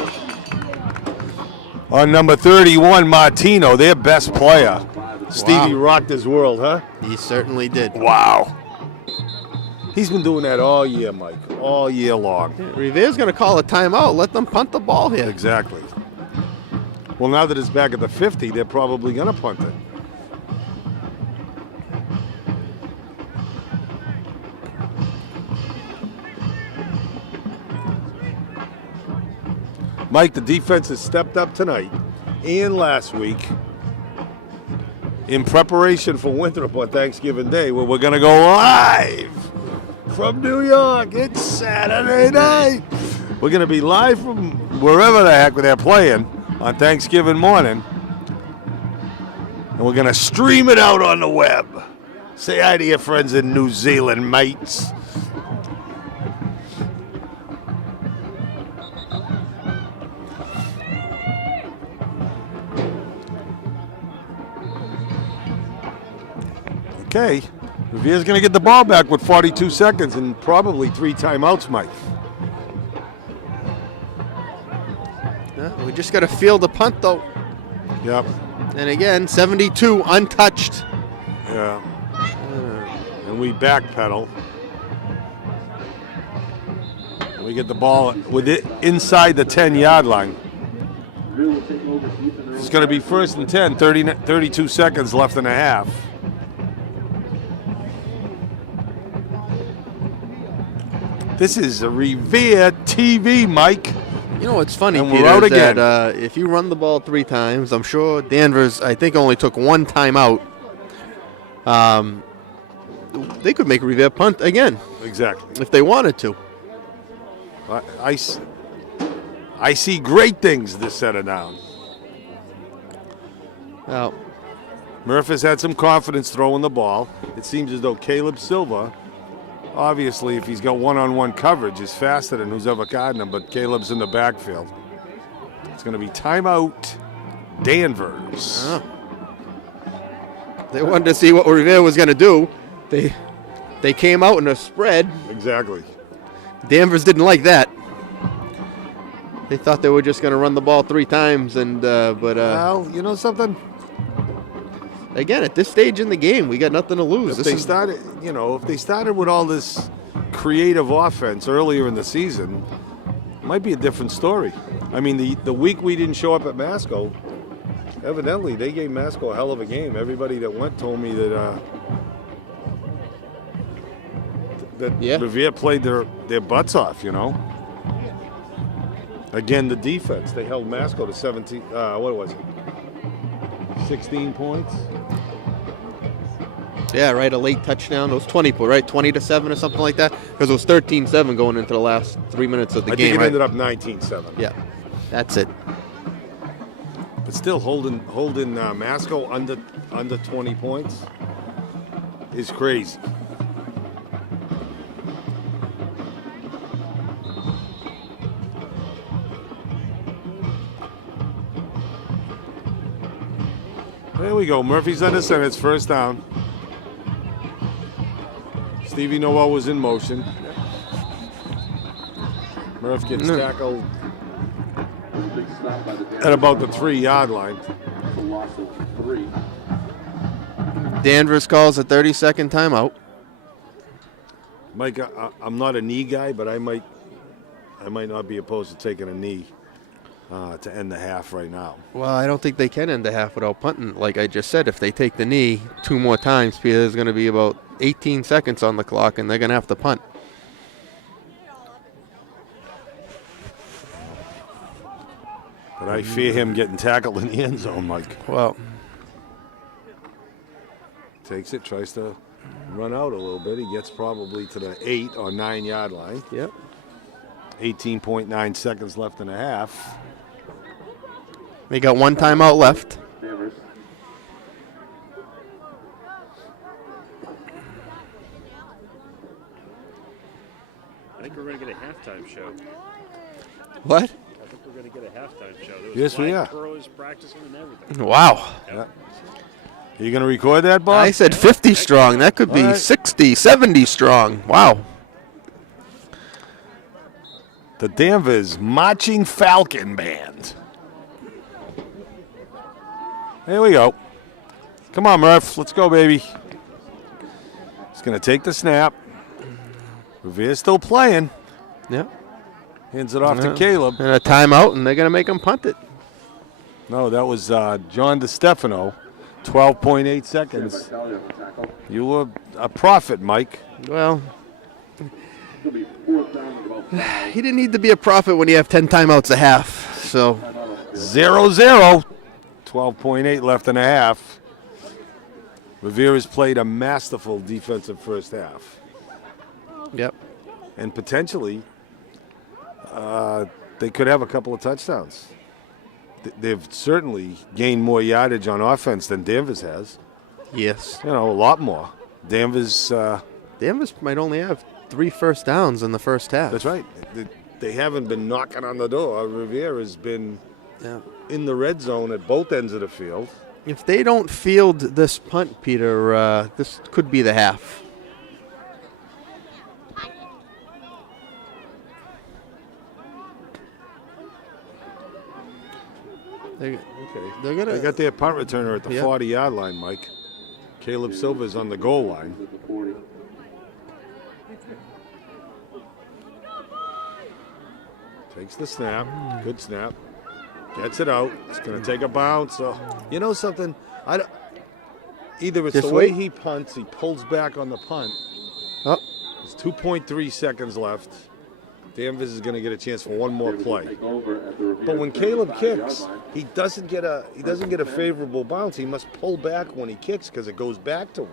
On number 31, Martino, their best player. Stevie rocked his world, huh? He certainly did. Wow. He's been doing that all year, Mike, all year long. Revere's going to call a timeout. Let them punt the ball here. Exactly. Well, now that it's back at the 50, they're probably going to punt it. Mike, the defense has stepped up tonight and last week in preparation for Winthrop on Thanksgiving Day, where we're going to go live from New York. It's Saturday night. We're going to be live from wherever the heck they're playing on Thanksgiving morning. And we're going to stream it out on the web. Say hi to your friends in New Zealand, mates. Okay, Revere's going to get the ball back with 42 seconds and probably 3 timeouts, Mike. We just got to field the punt, though. Yep. And again, 72 untouched. Yeah. And we backpedal. We get the ball with it inside the 10-yard line. It's going to be 1st and 10, 32 seconds left in a half. This is a Revere TV, Mike. You know what's funny, And Peter, we're out is again. that if you run the ball 3 times, I'm sure Danvers, I think, only took 1 timeout. They could make Revere punt again Exactly. if they wanted to. I see great things this set of down. Well, Murph has had some confidence throwing the ball. It seems as though Caleb Silva, obviously, if he's got one-on-one coverage, is faster than who's ever gotten him, but Caleb's in the backfield. It's going to be timeout Danvers. they wanted to see what Revere was going to do. They came out in a spread. Exactly. Danvers didn't like that. They thought they were just going to run the ball 3 times, but Well, you know something? again, at this stage in the game, we got nothing to lose. If they started with all this creative offense earlier in the season, it might be a different story. I mean, the week we didn't show up at Masco, evidently they gave Masco a hell of a game. Everybody that went told me that Revere played their butts off, you know. Again, the defense, they held Masco to 17, what was it? 16 points? Yeah, right, a late touchdown. It was 20 points, right? 20-7 or something like that? Because it was 13-7 going into the last 3 minutes of the I game, think it right? ended up 19-7. Yeah, that's it. But still holding Masco under 20 points is crazy. There we go. Murphy's under center. It's 1st down. Stevie Noel was in motion. Murph gets tackled at about the 3-yard line. Danvers calls a 30-second timeout. Mike, I'm not a knee guy, but I might not be opposed to taking a knee to end the half right now. Well, I don't think they can end the half without punting. Like I just said, if they take the knee 2 more times, there's going to be about 18 seconds on the clock, and they're going to have to punt. But I fear him getting tackled in the end zone, Mike. Well, Takes it, tries to run out a little bit. He gets probably to the 8 or 9-yard line. yep. 18.9 seconds left in the half. They got 1 timeout left. Danvers. I think we're going to get a halftime show. What? I think we're going to get a halftime show. There was Yes, we are. pros practicing and everything. Wow. Yeah. Are you going to record that, Bob? I said 50 strong. That could be All right. 60, 70 strong. Wow. The Danvers Marching Falcon Band. Here we go. Come on, Murph. Let's go, baby. He's going to take the snap. Revere's still playing. Yep. Hands it off to Caleb. And a timeout, and they're going to make him punt it. No, that was John DeStefano. 12.8 seconds. Talia for tackle. You were a prophet, Mike. Well, It's going to be 4th down and about 5. he didn't need to be a prophet when you have 10 timeouts a half. So, 0-0. 12.8 left in a half. Revere has played a masterful defensive first half. yep. And potentially, they could have a couple of touchdowns. They've certainly gained more yardage on offense than Danvers has. Yes. You know, a lot more. Danvers, Danvers might only have 3 first downs in the first half. that's right. They haven't been knocking on the door. Revere has been Yeah. in the red zone at both ends of the field. If they don't field this punt, Peter, this could be the half. They're gonna. They got their punt returner at the Yep. 40-yard line, Mike. Caleb Silver's on the goal line. At the 40. Takes the snap. Good snap. Gets it out. It's going to take a bounce. So, you know something? Either it's This the way way? he punts, he pulls back on the punt. Oh, There's 2.3 seconds left. Danvers is going to get a chance for one more play. Take over at the Revere But when Caleb 35-yard kicks, line. he doesn't get a favorable bounce. He must pull back when he kicks because it goes back to him.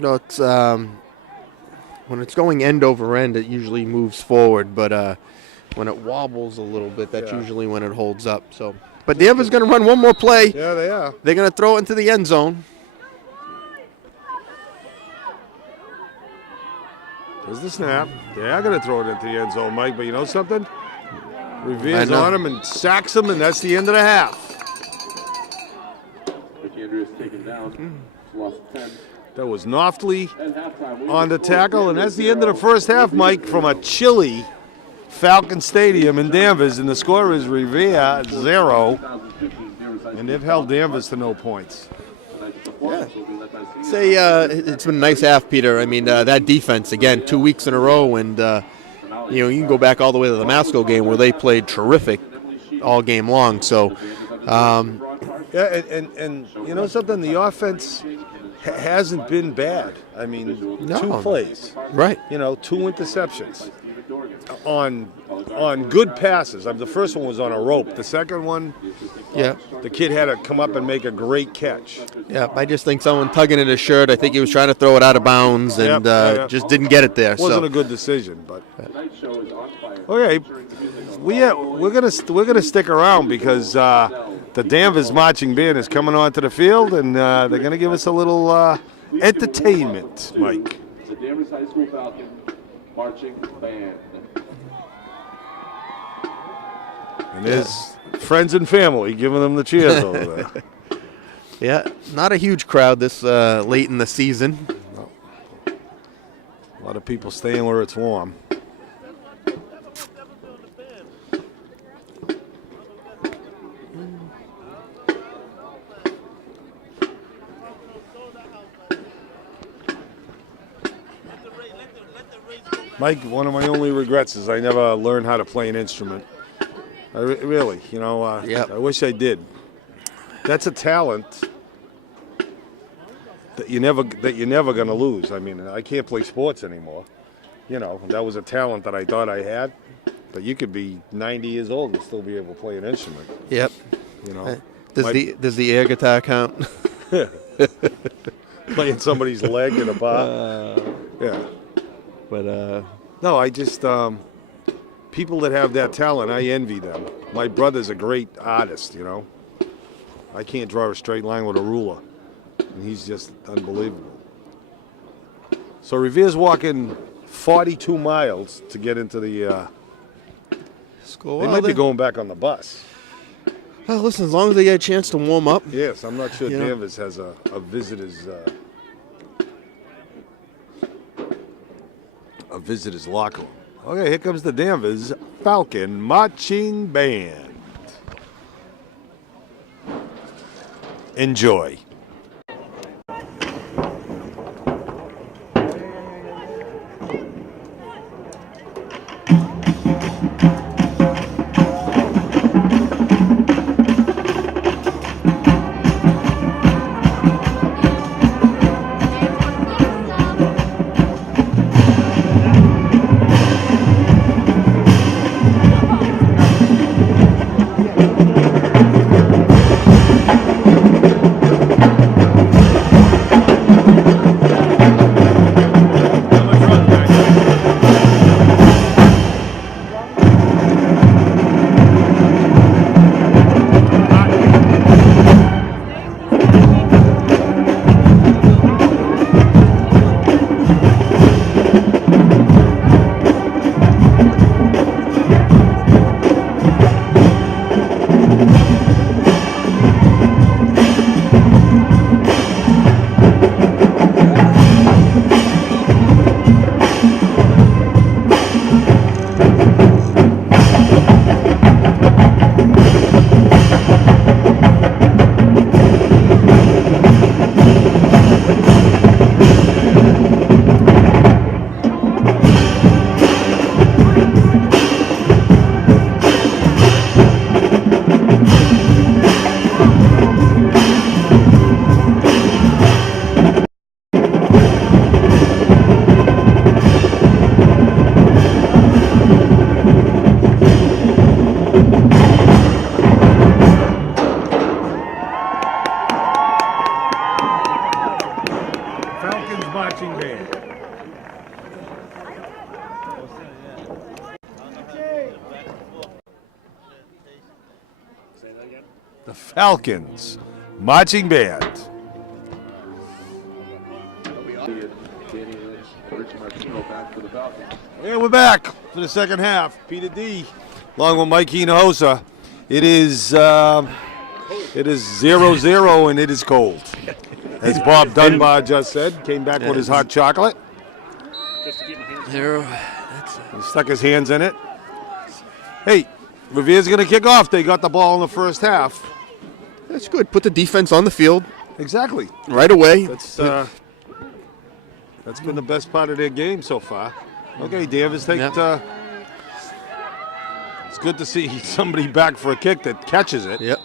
no, it's when it's going end over end, it usually moves forward. But when it wobbles a little bit, that's Yeah. usually when it holds up. So, but Danvers going to run one more play. Yeah, they are. They're going to throw it into the end zone. There's the snap. They are going to throw it into the end zone, Mike. But you know something? Revere's I know. on him and sacks him, and that's the end of the half. McAndrews taken down. Lost 10. That was Knopfley At halftime, we on the scored tackle, and that's the end of the 0. first half, Mike, from a chilly Falcon Stadium in Danvers, and the score is Revere 0, 2015 Danvers High and School they've held Danvers to no points. Tonight's performance will be led by senior Say it's been a nice half, Peter. I mean, that defense, again, 2 weeks in a row. And, you can go back all the way to the Masco game where they played terrific all game long. So, Yeah, and you know something? The offense hasn't been bad. I mean, No. 2 plays, right. you know, 2 interceptions on good passes. The first one was on a rope. The second one, Yeah. the kid had to come up and make a great catch. Yeah. I just think someone tugging at his shirt, I think he was trying to throw it out of bounds and Yep, yeah. just didn't get it there. Wasn't So, a good decision, but Tonight's show is on fire. okay. We're gonna stick around because the Danvers marching band is coming onto the field, and they're gonna give us a little entertainment, Mike. The Danvers High School Falcon marching band. And there's friends and family giving them the cheers over there. yeah, not a huge crowd this late in the season. A lot of people staying where it's warm. Mike, one of my only regrets is I never learned how to play an instrument. Really, you know, Yep. I wish I did. That's a talent that you're never going to lose. I mean, I can't play sports anymore. You know, that was a talent that I thought I had. But you could be 90 years old and still be able to play an instrument. Yep. You know, Does the air guitar count? playing somebody's leg in a bar. Yeah. But No, I just people that have that talent, I envy them. My brother's a great artist, you know. I can't draw a straight line with a ruler, and he's just unbelievable. So Revere's walking 42 miles to get into the. school. They might be going back on the bus. Well, listen, as long as they get a chance to warm up. Yes, I'm not sure You know. Danvers has a visitor's locker room. Okay, here comes the Danvers Falcon Marching Band. Enjoy. marching band. Say that again? The Falcons marching band. Danny Lynch and Rich Martino back for the Falcons. And we're back for the second half. Peter D, along with Mike Hinojosa. It is 0-0 and it is cold. As Bob Dunbar just said, came back with his hot chocolate. Just to keep my hands He stuck his hands in it. Hey, Revere's going to kick off. They got the ball in the first half. That's good. Put the defense on the field Exactly. right away. That's been the best part of their game so far. Okay, Danvers take. Yep. It's good to see somebody back for a kick that catches it. Yep.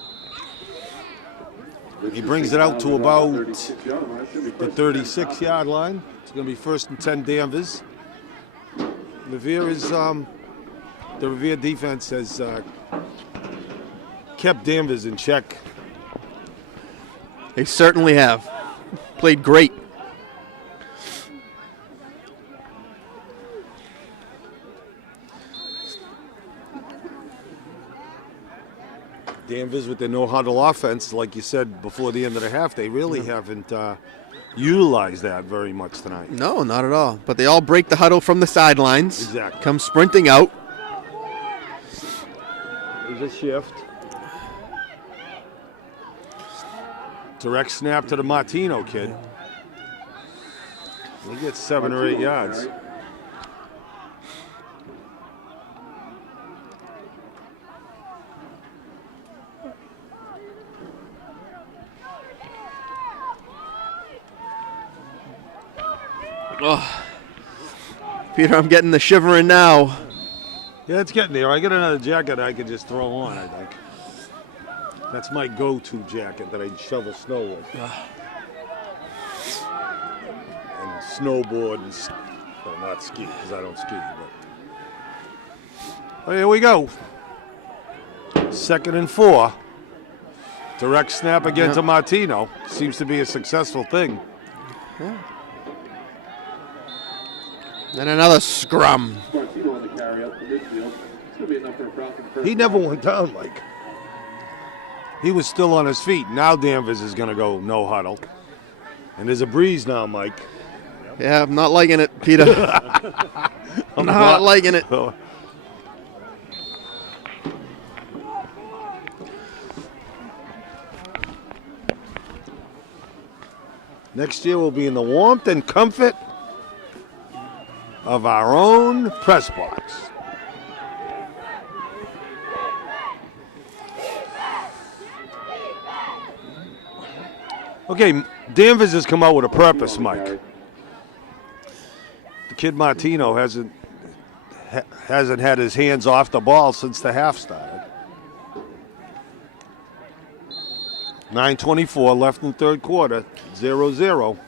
He brings it out to about the 36-yard line. It's going to be 1st and 10 Danvers. Revere is the Revere defense has kept Danvers in check. They certainly have. Played great. Danvers with their no-huddle offense, like you said before the end of the half, they really haven't utilized that very much tonight. No, not at all. But they all break the huddle from the sidelines. Exactly. Come sprinting out. There's a shift. Direct snap to the Martino kid. He gets 7 or 8 yards. Oh. Peter, I'm getting the shivering now. Yeah, it's getting there. I got another jacket I could just throw on, I think. That's my go-to jacket that I shovel snow with. And snowboard and, well, not ski, because I don't ski. But. Oh, here we go. 2nd and 4. Direct snap again to Martino. Seems to be a successful thing. Yeah. And another scrum. Martino on the carry up the midfield. It's going to be enough for a Falcon first. He never went down, Mike. He was still on his feet. Now Danvers is going to go no huddle. And there's a breeze now, Mike. Yeah, I'm not liking it, Peter. I'm not liking it. Next year we'll be in the warmth and comfort of our own press box. Okay, Danvers has come out with a purpose, Mike. The kid Martino hasn't had his hands off the ball since the half started. 9:24 left in the third quarter, 0-0.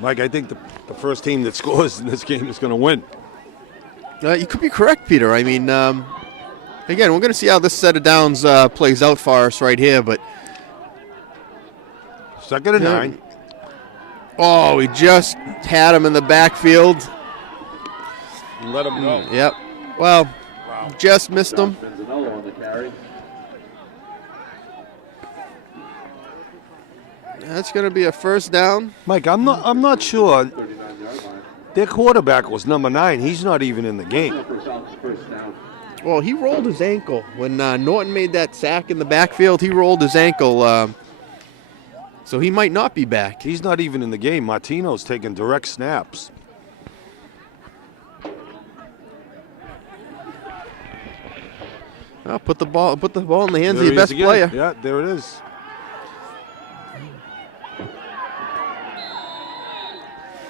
Mike, I think the first team that scores in this game is going to win. You could be correct, Peter. I mean, again, we're going to see how this set of downs plays out for us right here, but 2nd and 9. Oh, we just had him in the backfield. Let him go. Yep. Well, just missed him. Benzanello on the carry. That's going to be a first down. Mike, I'm not sure. 39-yard line. Their quarterback was number 9. He's not even in the game. For Falcons first down. Well, he rolled his ankle. When Norton made that sack in the backfield, he rolled his ankle. So he might not be back. He's not even in the game. Martino's taking direct snaps. Well, put the ball in the hands of There your he best is again. player. Yeah, there it is.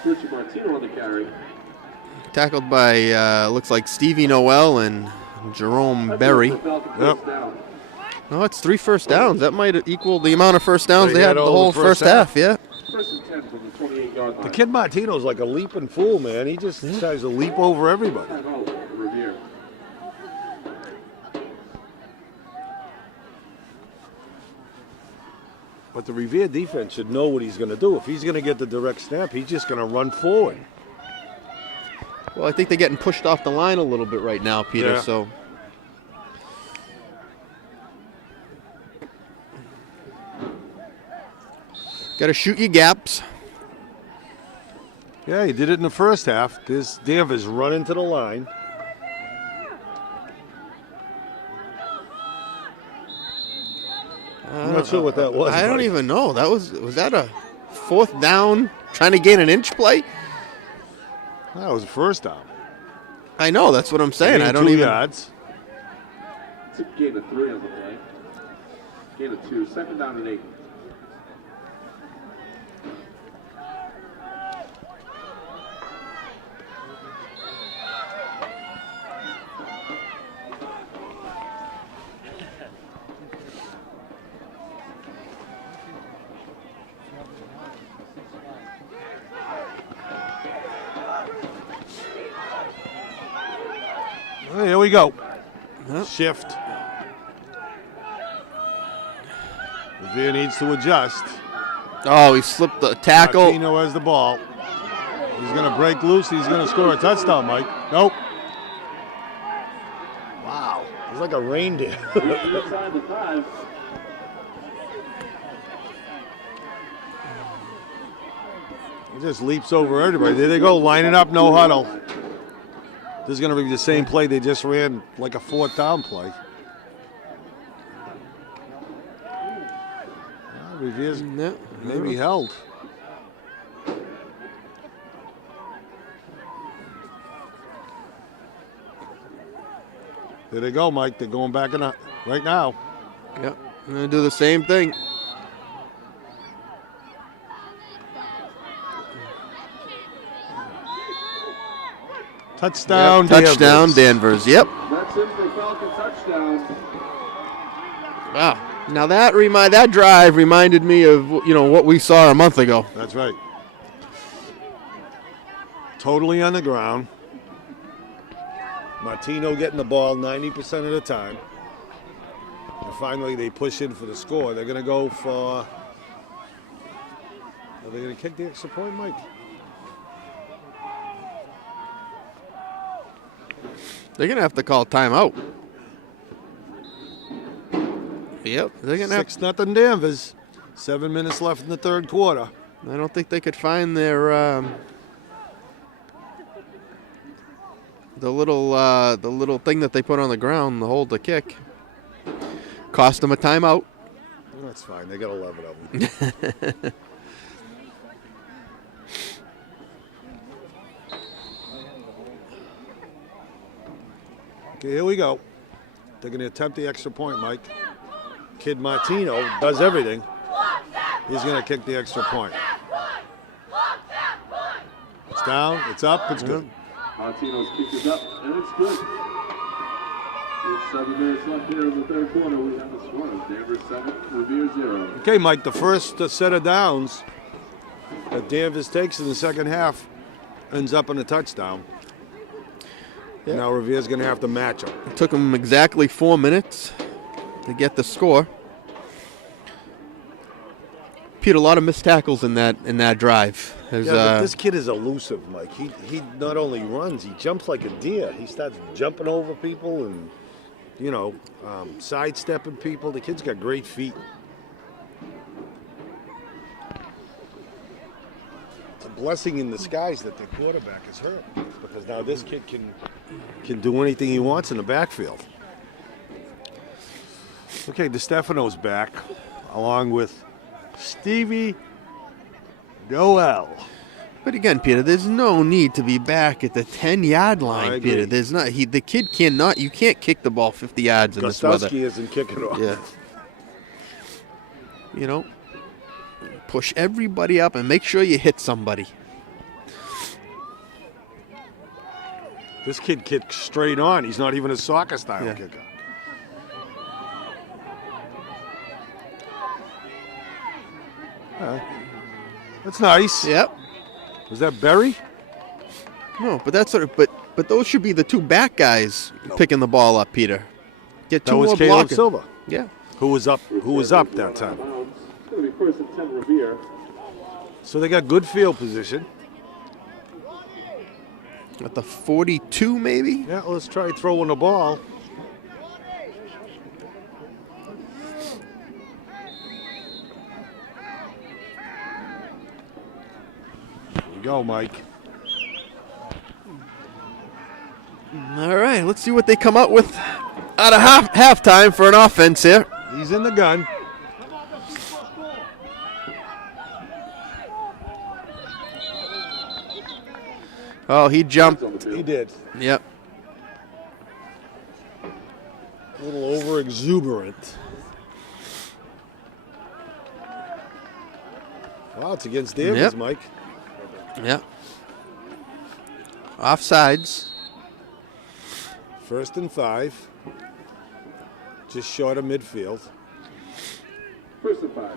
Richard Martino on the carry. Tackled by looks like Stevie Noel and Jerome Berry. Yep. No, it's 3 first downs. That might equal the amount of first downs They they had had the all whole the first first half. Yeah. First and 10 from the 28-yard line. The kid Martino's like a leaping fool, man. He just tries to leap over everybody. Timeout, Revere. But the Revere defense should know what he's going to do. If he's going to get the direct snap, he's just going to run forward. Well, I think they're getting pushed off the line a little bit right now, Peter, Yeah. so. Got to shoot your gaps. Yeah, he did it in the first half. This Danvers running to the line. I'm not sure what that was. I don't buddy. even know. Was that a fourth down trying to gain an inch play? That was the first down. I know, that's what I'm saying. I don't 2 even. yards. It's a gain of 3 on the play. Gain of 2. 2nd down and 8. Well, here we go. Shift. Revere needs to adjust. Oh, he slipped the tackle. Martino has the ball. He's going to break loose. He's going to score a touchdown, Mike. Nope. Wow. He's like a reindeer. Inside the 5. He just leaps over everybody. There they go, lining up, no huddle. This is going to be the same play they just ran, like a 4th down play. Revere's maybe held. There they go, Mike. They're going back in right now. Yep, I'm going to do the same thing. Touchdown, Yep, touchdown, Danvers. Danvers. Yep. That's in for a Falcon touchdown. Wow. Now that drive reminded me of what we saw a month ago. That's right. Totally on the ground. Martino getting the ball 90% of the time. And finally they push in for the score. They're going to go for... Are they going to kick the extra point, Mike? They're going to have to call timeout. Yep, they're going to have. 6-0 Danvers. 7 minutes left in the third quarter. I don't think they could find their the little thing that they put on the ground to hold the kick. Cost them a timeout. That's fine. They got 11 of them. Okay, here we go. They're going to attempt the extra point, Mike. Kid Martino does everything. He's going to kick the extra point. It's down, it's up, it's good. Martino's kick is up, and it's good. With 7 minutes left here in the third quarter, we have a score. Danvers 7, Revere 0. Okay, Mike, the first set of downs that Danvers takes in the second half ends up in a touchdown. Yeah. Now Revere's going to have to match them. It took them exactly 4 minutes to get the score. Pete, a lot of missed tackles in that drive. Yeah, but this kid is elusive, Mike. He not only runs, he jumps like a deer. He starts jumping over people and, sidestepping people. The kid's got great feet. It's a blessing in disguise that the quarterback is hurt, because now this kid can do anything he wants in the backfield. Okay, DeStefano's back, along with Stevie Noel. But again, Peter, there's no need to be back at the 10-yard I line, agree. Peter. There's not. The kid cannot. You can't kick the ball 50 yards in this weather. Gostowski isn't kicking off. Yeah. Push everybody up and make sure you hit somebody. This kid kicks straight on. He's not even a soccer-style Yeah. kicker. That's nice. Yep. Was that Berry? No, but that's but those should be the two back guys picking the ball up, Peter. Get two That was more Caleb blockers. Silva, Yeah. who was up that time. It's going to be first First and 10, Revere. So they got good field position. At the 42, maybe? Yeah, let's try throwing the ball. Here we go, Mike. All right, let's see what they come up with out of halftime for an offense here. He's in the gun. Oh, he jumped. He did. Yep. A little over exuberant. Wow, it's against Danvers, Yep. Mike. Yep. Offsides. First and 5. Just short of midfield. First and 5.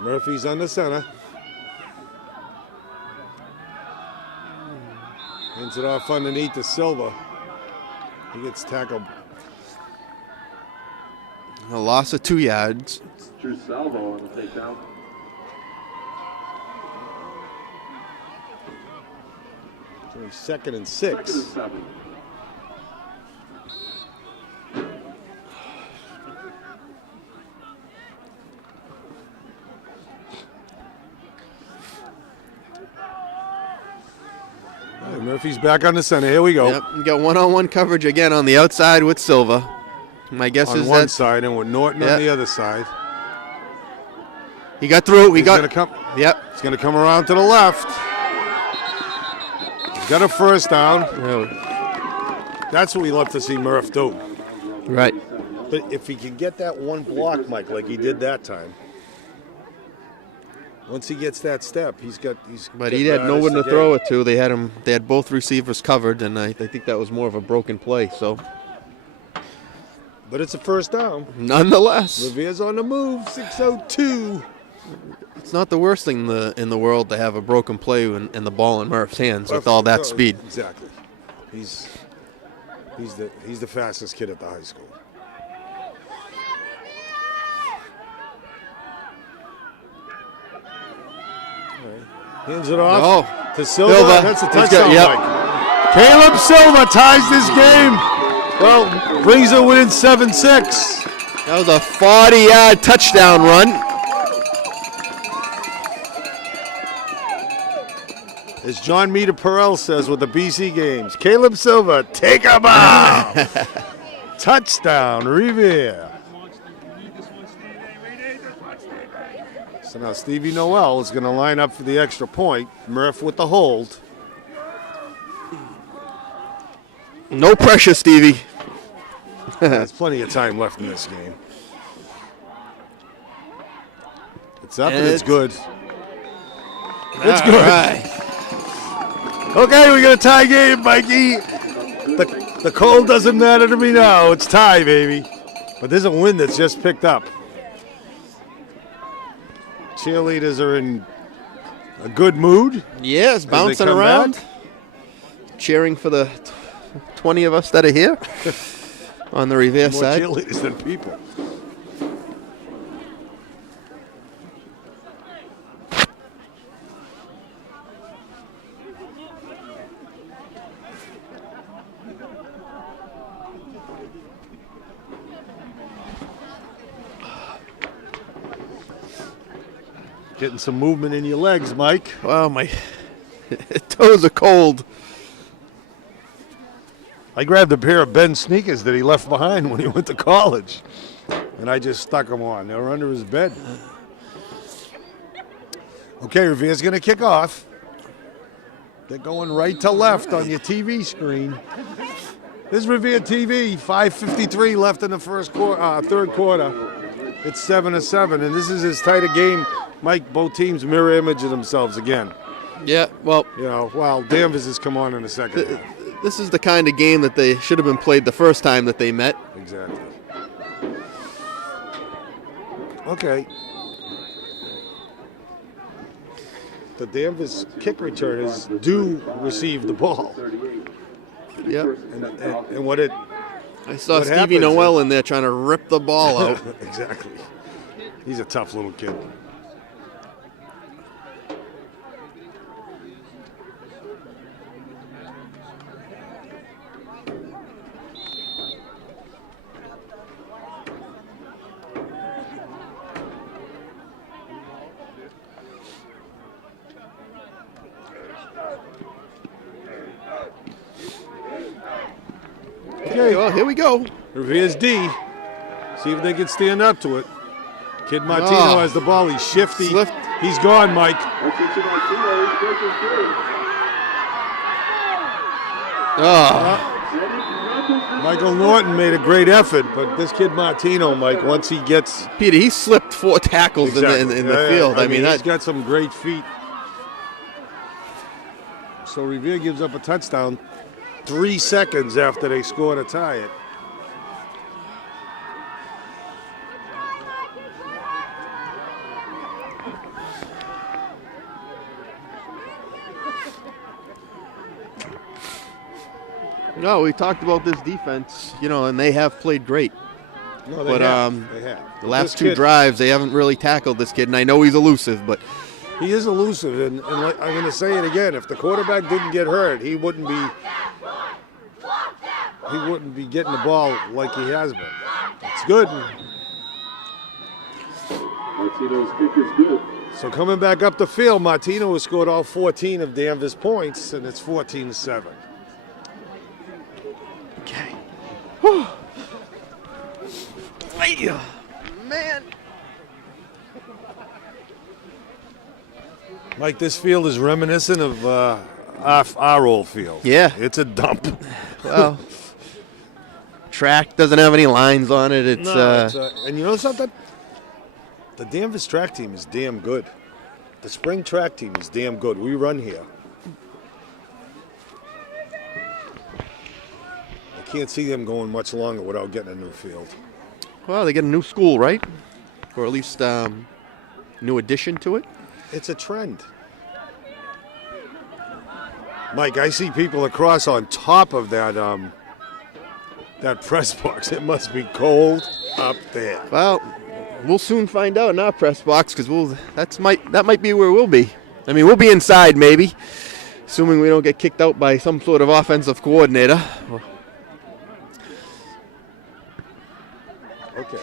Murphy's on the center. Hands it off underneath to Silva. He gets tackled. A loss of 2 yards. Drew Salvo on the takedown. It's only second and Second and 6. 7. All right, Murphy's back on the center. Here we go. Yep. You got one-on-one coverage again on the outside with Silva. My guess On is one that side and with Norton Yep. on the other side. he got through. He's gonna come. Yep. He's gonna come around to the left. He's got a first down. That's what we love to see Murph do. Right. But if he can get that one block, Mike, like he did that time, once he gets that step, But he had no one to throw it to. They had both receivers covered, and I think that was more of a broken play. So, But it's a first down. nonetheless, Revere's on the move. 6:02. it's not the worst thing in the world to have a broken play and the ball in Murph's hands with all that speed. Exactly. He's the fastest kid at the high school. Hands it off to Silva. Silva. That's a He's touchdown. got- Mike. Caleb Silva ties this game. Well, brings it within 7-6. That was a 40-yard touchdown run. As John Meter Perel says with the BC games, Caleb Silva, take him out. Touchdown, Revere. So now Stevie Noel is going to line up for the extra point. Murph with the hold. No pressure, Stevie. There's plenty of time left in this game. It's up and it's good. It's good. Right. Okay, we got a tie game, Mikey. The cold doesn't matter to me now. It's tie, baby. But there's a wind that's just picked up. Cheerleaders are in a good mood. Yes, they bouncing come around, back. cheering for the 20 of us that are here on the Revere More side. cheerleaders than people. Getting some movement in your legs, Mike. Wow, my toes are cold. I grabbed a pair of Ben's sneakers that he left behind when he went to college, and I just stuck them on. They were under his bed. Okay, Revere's going to kick off. They're going right to left on your TV screen. This is Revere TV, 5:53 left in the third quarter. It's 7-7, and this is as tight a game. Mike, both teams mirror image of themselves again. Yeah, well, You know, while Danvers has come on in the second half. this is the kind of game that they should have been played the first time that they met. Exactly. the Danvers kick returners do receive the ball. Yep. And what it I saw what Stevie happens Noel is- in there trying to rip the ball out. Exactly. He's a tough little kid. Okay, well, here we go. Revere's D. See if they can stand up to it. Kid Martino Oh. has the ball. He's shifty. Slipped. He's gone, Mike. That's it to Martino. He's breaking through. Oh, Michael Norton made a great effort, but this kid Martino, Mike, once he gets Peter, he slipped 4 tackles in the Yeah, field. I mean, he's that, got some great feet. So Revere gives up a touchdown 3 seconds after they score to tie it. no, we talked about this defense, and they have played great. No, But, They have. The last This 2 kid, drives, they haven't really tackled this kid, and I know he's elusive, but he is elusive, and like, I'm going to say it again. If the quarterback didn't get hurt, he wouldn't be getting the ball like he has been. It's good. Martino's kick is good. So coming back up the field, Martino has scored all 14 of Danvers' points, and it's 14-7. okay. Man. Mike, this field is reminiscent of our old field. Yeah. It's a dump. Well, track doesn't have any lines on it. It's, And you know something? The Danvers track team is damn good. The spring track team is damn good. We run here. I can't see them going much longer without getting a new field. well, they get a new school, right? Or at least new addition to it. It's a trend. Mike, I see people across on top of that press box. It must be cold up there. Well, we'll soon find out in our press box because that might be where we'll be. I mean, we'll be inside maybe, assuming we don't get kicked out by some sort of offensive coordinator. Okay.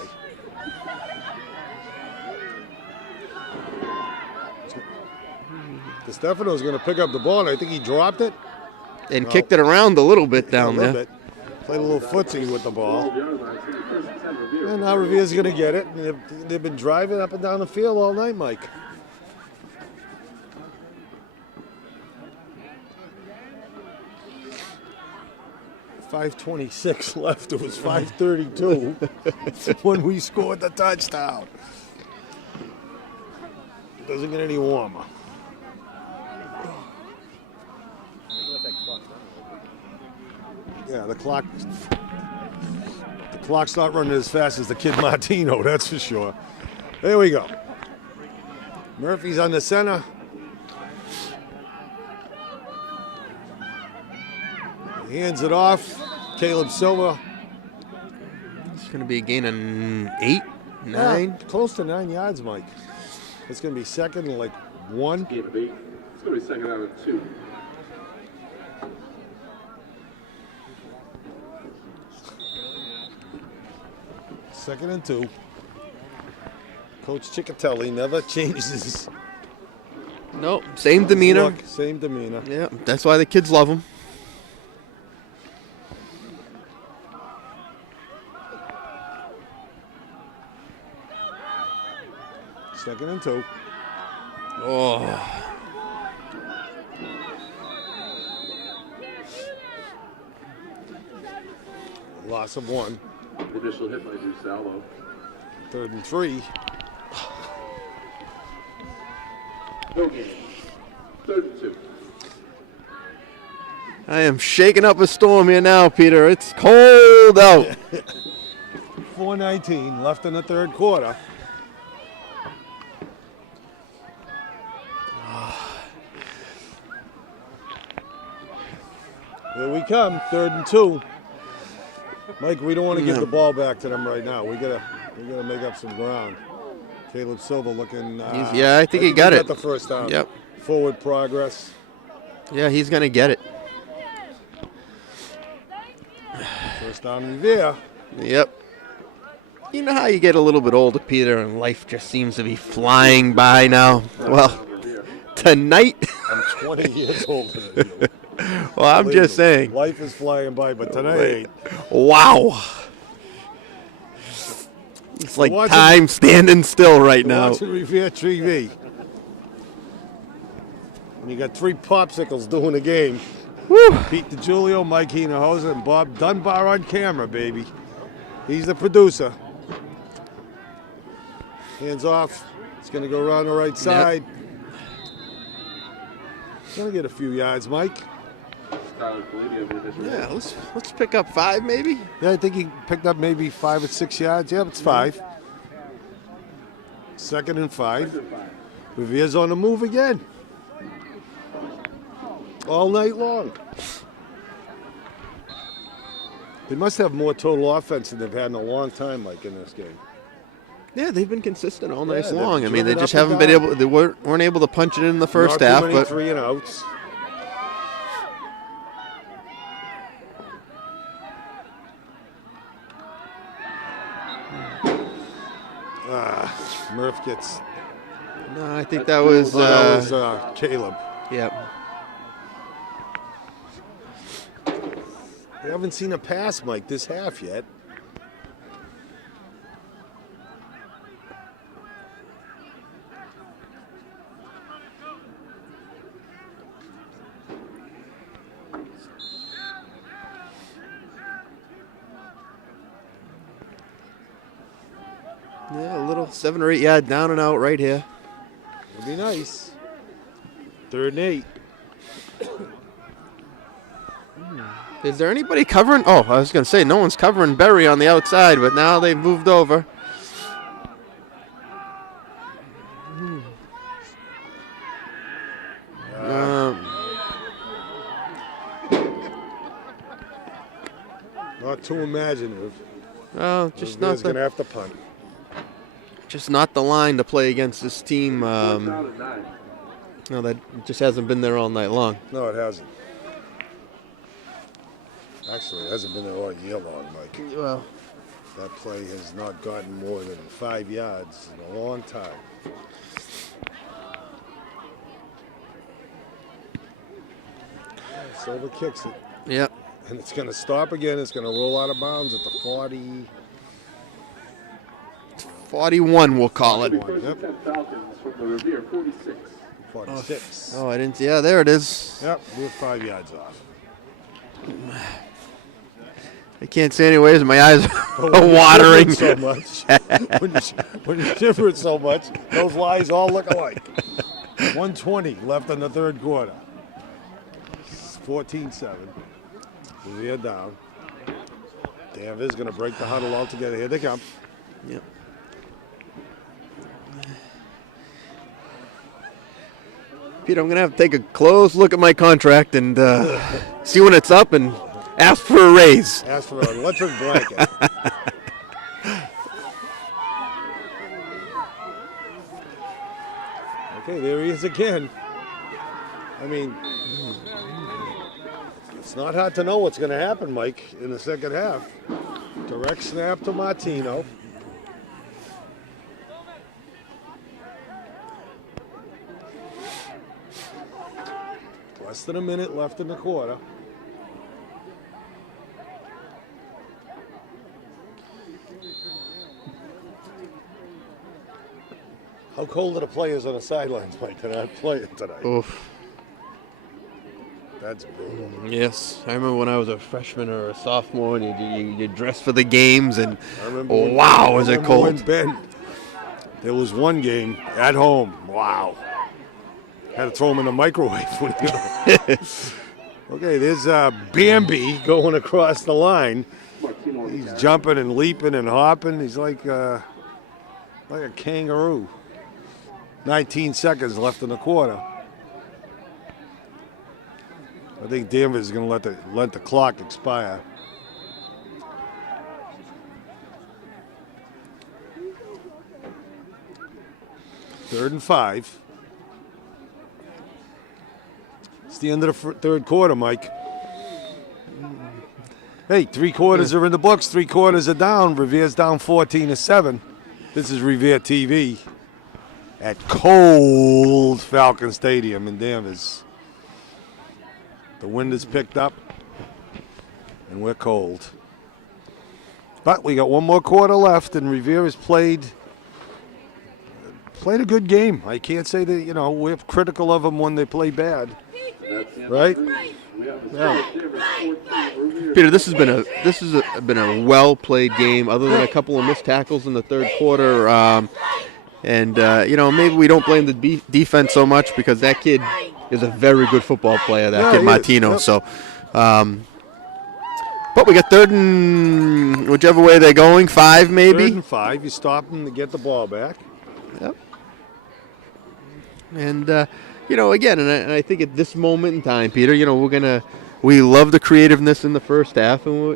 Stefano's going to pick up the ball, and I think he dropped it. And kicked it around a little bit down a little there. bit. Played a little footsie with the ball. 12-yard line. It's the first and 10 Revere. And now Revere's going to get it. And they've been driving up and down the field all night, Mike. .526 left. It was 5:32 when we scored the touchdown. Doesn't get any warmer. Yeah, the clock's not running as fast as the kid Martino, that's for sure. There we go. Murphy's on the center. He hands it off. Caleb Silva. It's going to be a gain of 8, 9. Yeah, close to 9 yards, Mike. It's going to be second and like 1. Gain of 8. It's going to be second out of 2. Second and 2. Coach Ciccatelli never changes. Nope, same demeanor. Look, same demeanor. Yeah, that's why the kids love him. Second and 2. Oh, Loss of 1. Initial hit by Dusalvo. 3rd and 3. No gain. 3rd and 2. I am shaking up a storm here now, Peter. It's cold out. 4:19 left in the 3rd quarter. Here we come, 3rd and 2. Mike, we don't want to give the ball back to them right now. We gotta make up some ground. Caleb Silva looking. I think he got it. The first down. Yep. Forward progress. Yeah, he's gonna get it. First down, Revere. Yep. You know how you get a little bit older, Peter, and life just seems to be flying by now? Well, tonight. I'm 20 years older than you. Well, I'm just saying. Life is flying by, but tonight. Wow. It's like time standing still right now. Watching Revere TV. And you got 3 popsicles doing the game. Woo. Pete DiGiulio, Mike Hinojosa, and Bob Dunbar on camera, baby. He's the producer. Hands off. It's going to go around the right side. Going to get a few yards, Mike. Yeah, let's pick up 5 maybe. Yeah, I think he picked up maybe 5 or 6 yards. Yeah, it's 5. 2nd and 5. Revere's on the move again. All night long. They must have more total offense than they've had in a long time, like in this game. Yeah, they've been consistent all night long. I they've mean, they driven just up and haven't been down. able. They weren't able to punch it in the first Not half, too many but 3 and outs. Murph gets. no, I think that was. Caleb. Yep. We haven't seen a pass, Mike, this half yet. Yeah, a little 7 or 8 yard down and out right here. Would be nice. 3rd and 8. Is there anybody covering? Oh, I was going to say no one's covering Berry on the outside, but now they've moved over. Not too imaginative. Oh, just Revere's not going to have to punt. just not the line to play against this team. No, that just hasn't been there all night long. No, it hasn't. Actually, it hasn't been there all year long, Mike. Well, That play has not gotten more than 5 yards in a long time. Silva kicks it. yep. And it's going to stop again. It's going to roll out of bounds at the 40. 41, we'll call it. Yep. Falcons from the Revere, 46. 46. Oh, I didn't. Yeah, there it is. Yep, we're 5 yards off. I can't see anyways. My eyes When are you're watering. shivering so much, when you're shivering so much, those lies all look alike. 120 left in the 3rd quarter. 14-7. Revere down. Danvers going to break the huddle altogether. Here they come. Yep. Peter, I'm going to have to take a close look at my contract and see when it's up and ask for a raise. Ask for an electric blanket. Okay, there he is again. I mean, it's not hard to know what's going to happen, Mike, in the second half. Direct snap to Martino. Less than a minute left in the quarter. How cold are the players on the sidelines, Mike? They're not playing tonight. Oof. That's brutal. Yes, I remember when I was a freshman or a sophomore, and you dress for the games, and I remember when- wow, was I it remember when cold? Ben, there was one game at home. Wow. Had to throw him in the microwave. Okay, there's Bambi going across the line. He's jumping and leaping and hopping. He's like a kangaroo. 19 seconds left in the quarter. I think Danvers is going to let the clock expire. Third and 5. It's the end of the third quarter, Mike. Hey, 3 quarters are in the books. 3 quarters are down. Revere's down 14-7. This is Revere TV at cold Falcon Stadium in Danvers. The wind has picked up, and we're cold. But we got one more quarter left, and Revere has played a good game. I can't say that, we're critical of them when they play bad. Right? Yeah. Peter, this has been a well played game, other than a couple of missed tackles in the third quarter. Maybe we don't blame the defense so much because that kid is a very good football player, kid Martino. Yep. So, but we got third and whichever way they're going, 5 maybe. Third and 5. You stop them to get the ball back. Yep. And again, and I think at this moment in time, Peter, we love the creativeness in the first half, and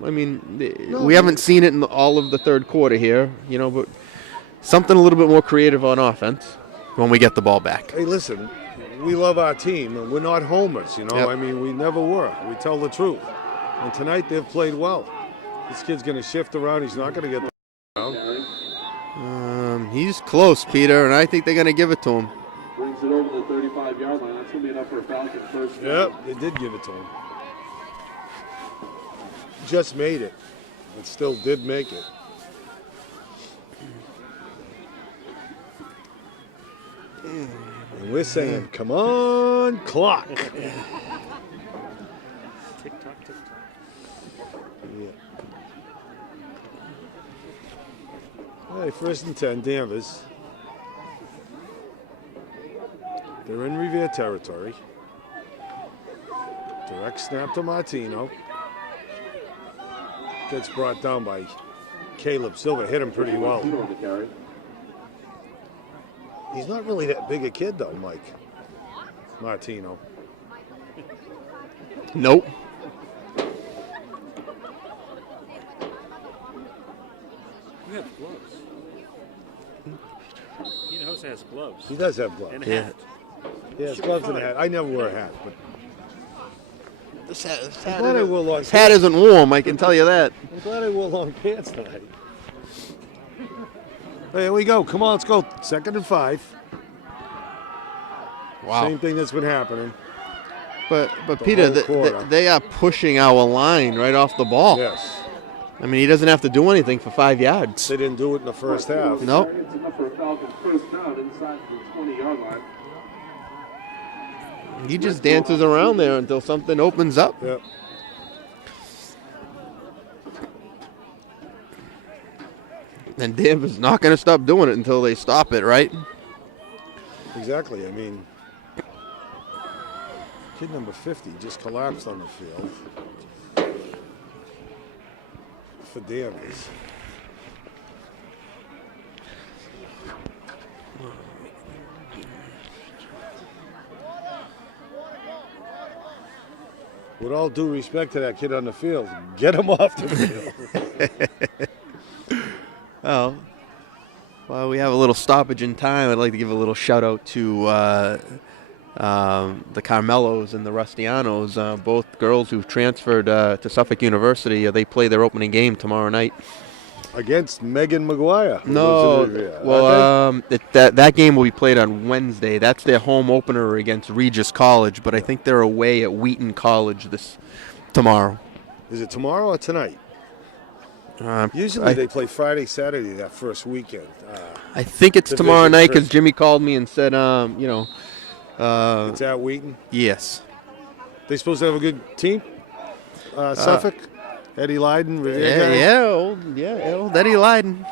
we haven't seen it in all of the third quarter here, but something a little bit more creative on offense when we get the ball back. Hey, listen, we love our team, and we're not homers, Yep. we never were. We tell the truth. And tonight they've played well. This kid's going to shift around. He's not going to get the around. He's close, Peter, and I think they're going to give it to him. Brings it over the 35-yard line. That's going to be enough for a Falcon first. Yep, they did give it to him. Just made it. It still did make it. And we're saying, come on, clock. Tick tock, tick tock. Yeah. All right, 1st and 10, Danvers. They're in Revere territory. Direct snap to Martino. Gets brought down by Caleb Silver. Hit him pretty well. He's not really that big a kid, though, Mike. Martino. Nope. You have gloves. Jose has gloves. He does have gloves. And a hat. He has gloves and a hat. I never wear a hat, but This hat hat isn't warm, I can tell you that. I'm glad I wore long pants tonight. There we go. Come on, let's go. 2nd and 5. Wow. Same thing that's been happening. But Peter, whole quarter. they are pushing our line right off the ball. Yes. I mean, he doesn't have to do anything for 5 yards. They didn't do it in the first half. Nope. It's enough for a Falcon first down inside the 20-yard line. He just dances around there until something opens up. Yep. And Danvers not going to stop doing it until they stop it, right? Exactly. I mean, kid number 50 just collapsed on the field for Danvers. With all due respect to that kid on the field, get him off the field. Oh, well, we have a little stoppage in time. I'd like to give a little shout out to the Carmelos and the Rustianos, both girls who've transferred to Suffolk University. They play their opening game tomorrow night. Against Megan McGuire. who No, lives in Revere. well, that game will be played on Wednesday. That's their home opener against Regis College, but I think they're away at Wheaton College tomorrow. Is it tomorrow or tonight? Usually they play Friday, Saturday that first weekend. I think it's Division tomorrow night because first. Jimmy called me and said, It's at Wheaton. yes. They supposed to have a good team? Suffolk? Eddie Leiden? Revere guy? Old Eddie Leiden.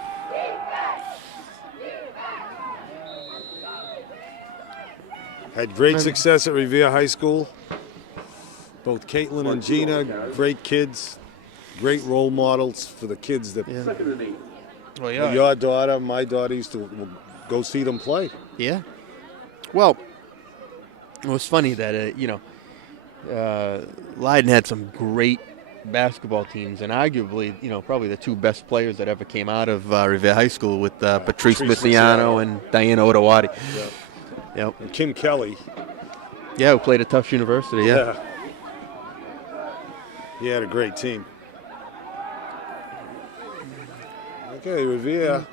Had great success at Revere High School. Both Caitlin and Gina, great kids, great role models for the kids that Second and 8. Well, your daughter, my daughter used to go see them play. Yeah. Well, it was funny that, Leiden had some great basketball teams, and arguably, probably the two best players that ever came out of Revere High School with Patrice Misiano and Diana Otawati. Yep. And Kim Kelly. Yeah, who played at Tufts University, yeah. He had a great team. Okay, Revere.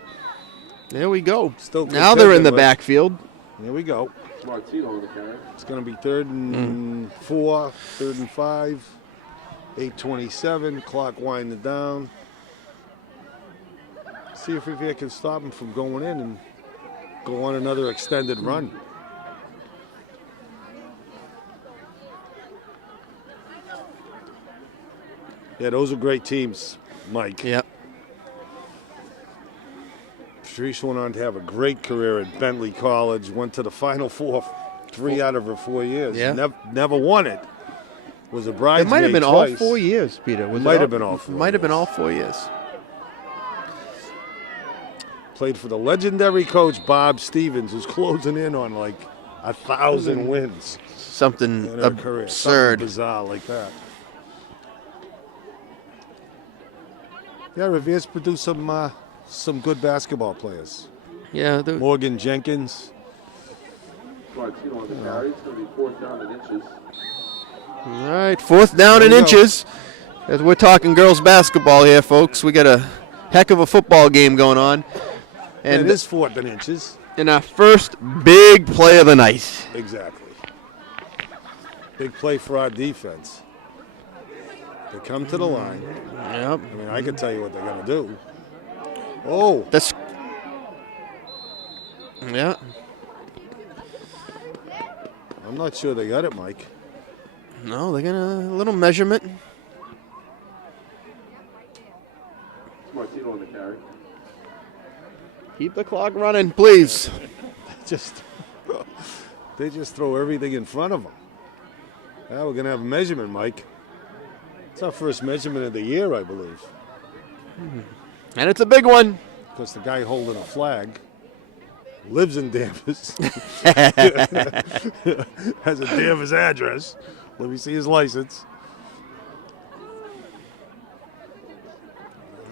There we go. Still now they're in the contending, backfield. Here we go. Martino on the carry. It's going to be 3rd and 4, 3rd and 5, 8:27, clock winding down. See if Revere can stop him from going in and go on another extended run. Yeah, those are great teams, Mike. Yep. Patrice went on to have a great career at Bentley College, went to the Final Four 3 out of her 4 years. Yeah. Never won it. Was a bridesmaid It might have been twice. all 4 years, Peter. Might have been all 4 Might have been years. all 4 years. Played for the legendary coach Bob Stevens, who's closing in on like 1,000 wins Something in her career. absurd. Something bizarre like that. Yeah, Revere's produced some good basketball players. Yeah, Morgan Jenkins. Martino on the carry. It's going to be 4th down and inches. all right, 4th down and There we go. inches. As we're talking girls basketball here, folks, we got a heck of a football game going on. And And it is 4th and inches. in our first big play of the night. Exactly. Big play for our defense. They come to the line. Yep. I mean, I can tell you what they're going to do. Oh, That's yeah. I'm not sure they got it, Mike. No, they're gonna a little measurement. Martino on the carry. Keep the clock running, please. They just throw everything in front of them. Now we're going to have a measurement, Mike. It's our first measurement of the year, I believe. And it's a big one. Because the guy holding a flag lives in Danvers. Has a Danvers address. Let me see his license.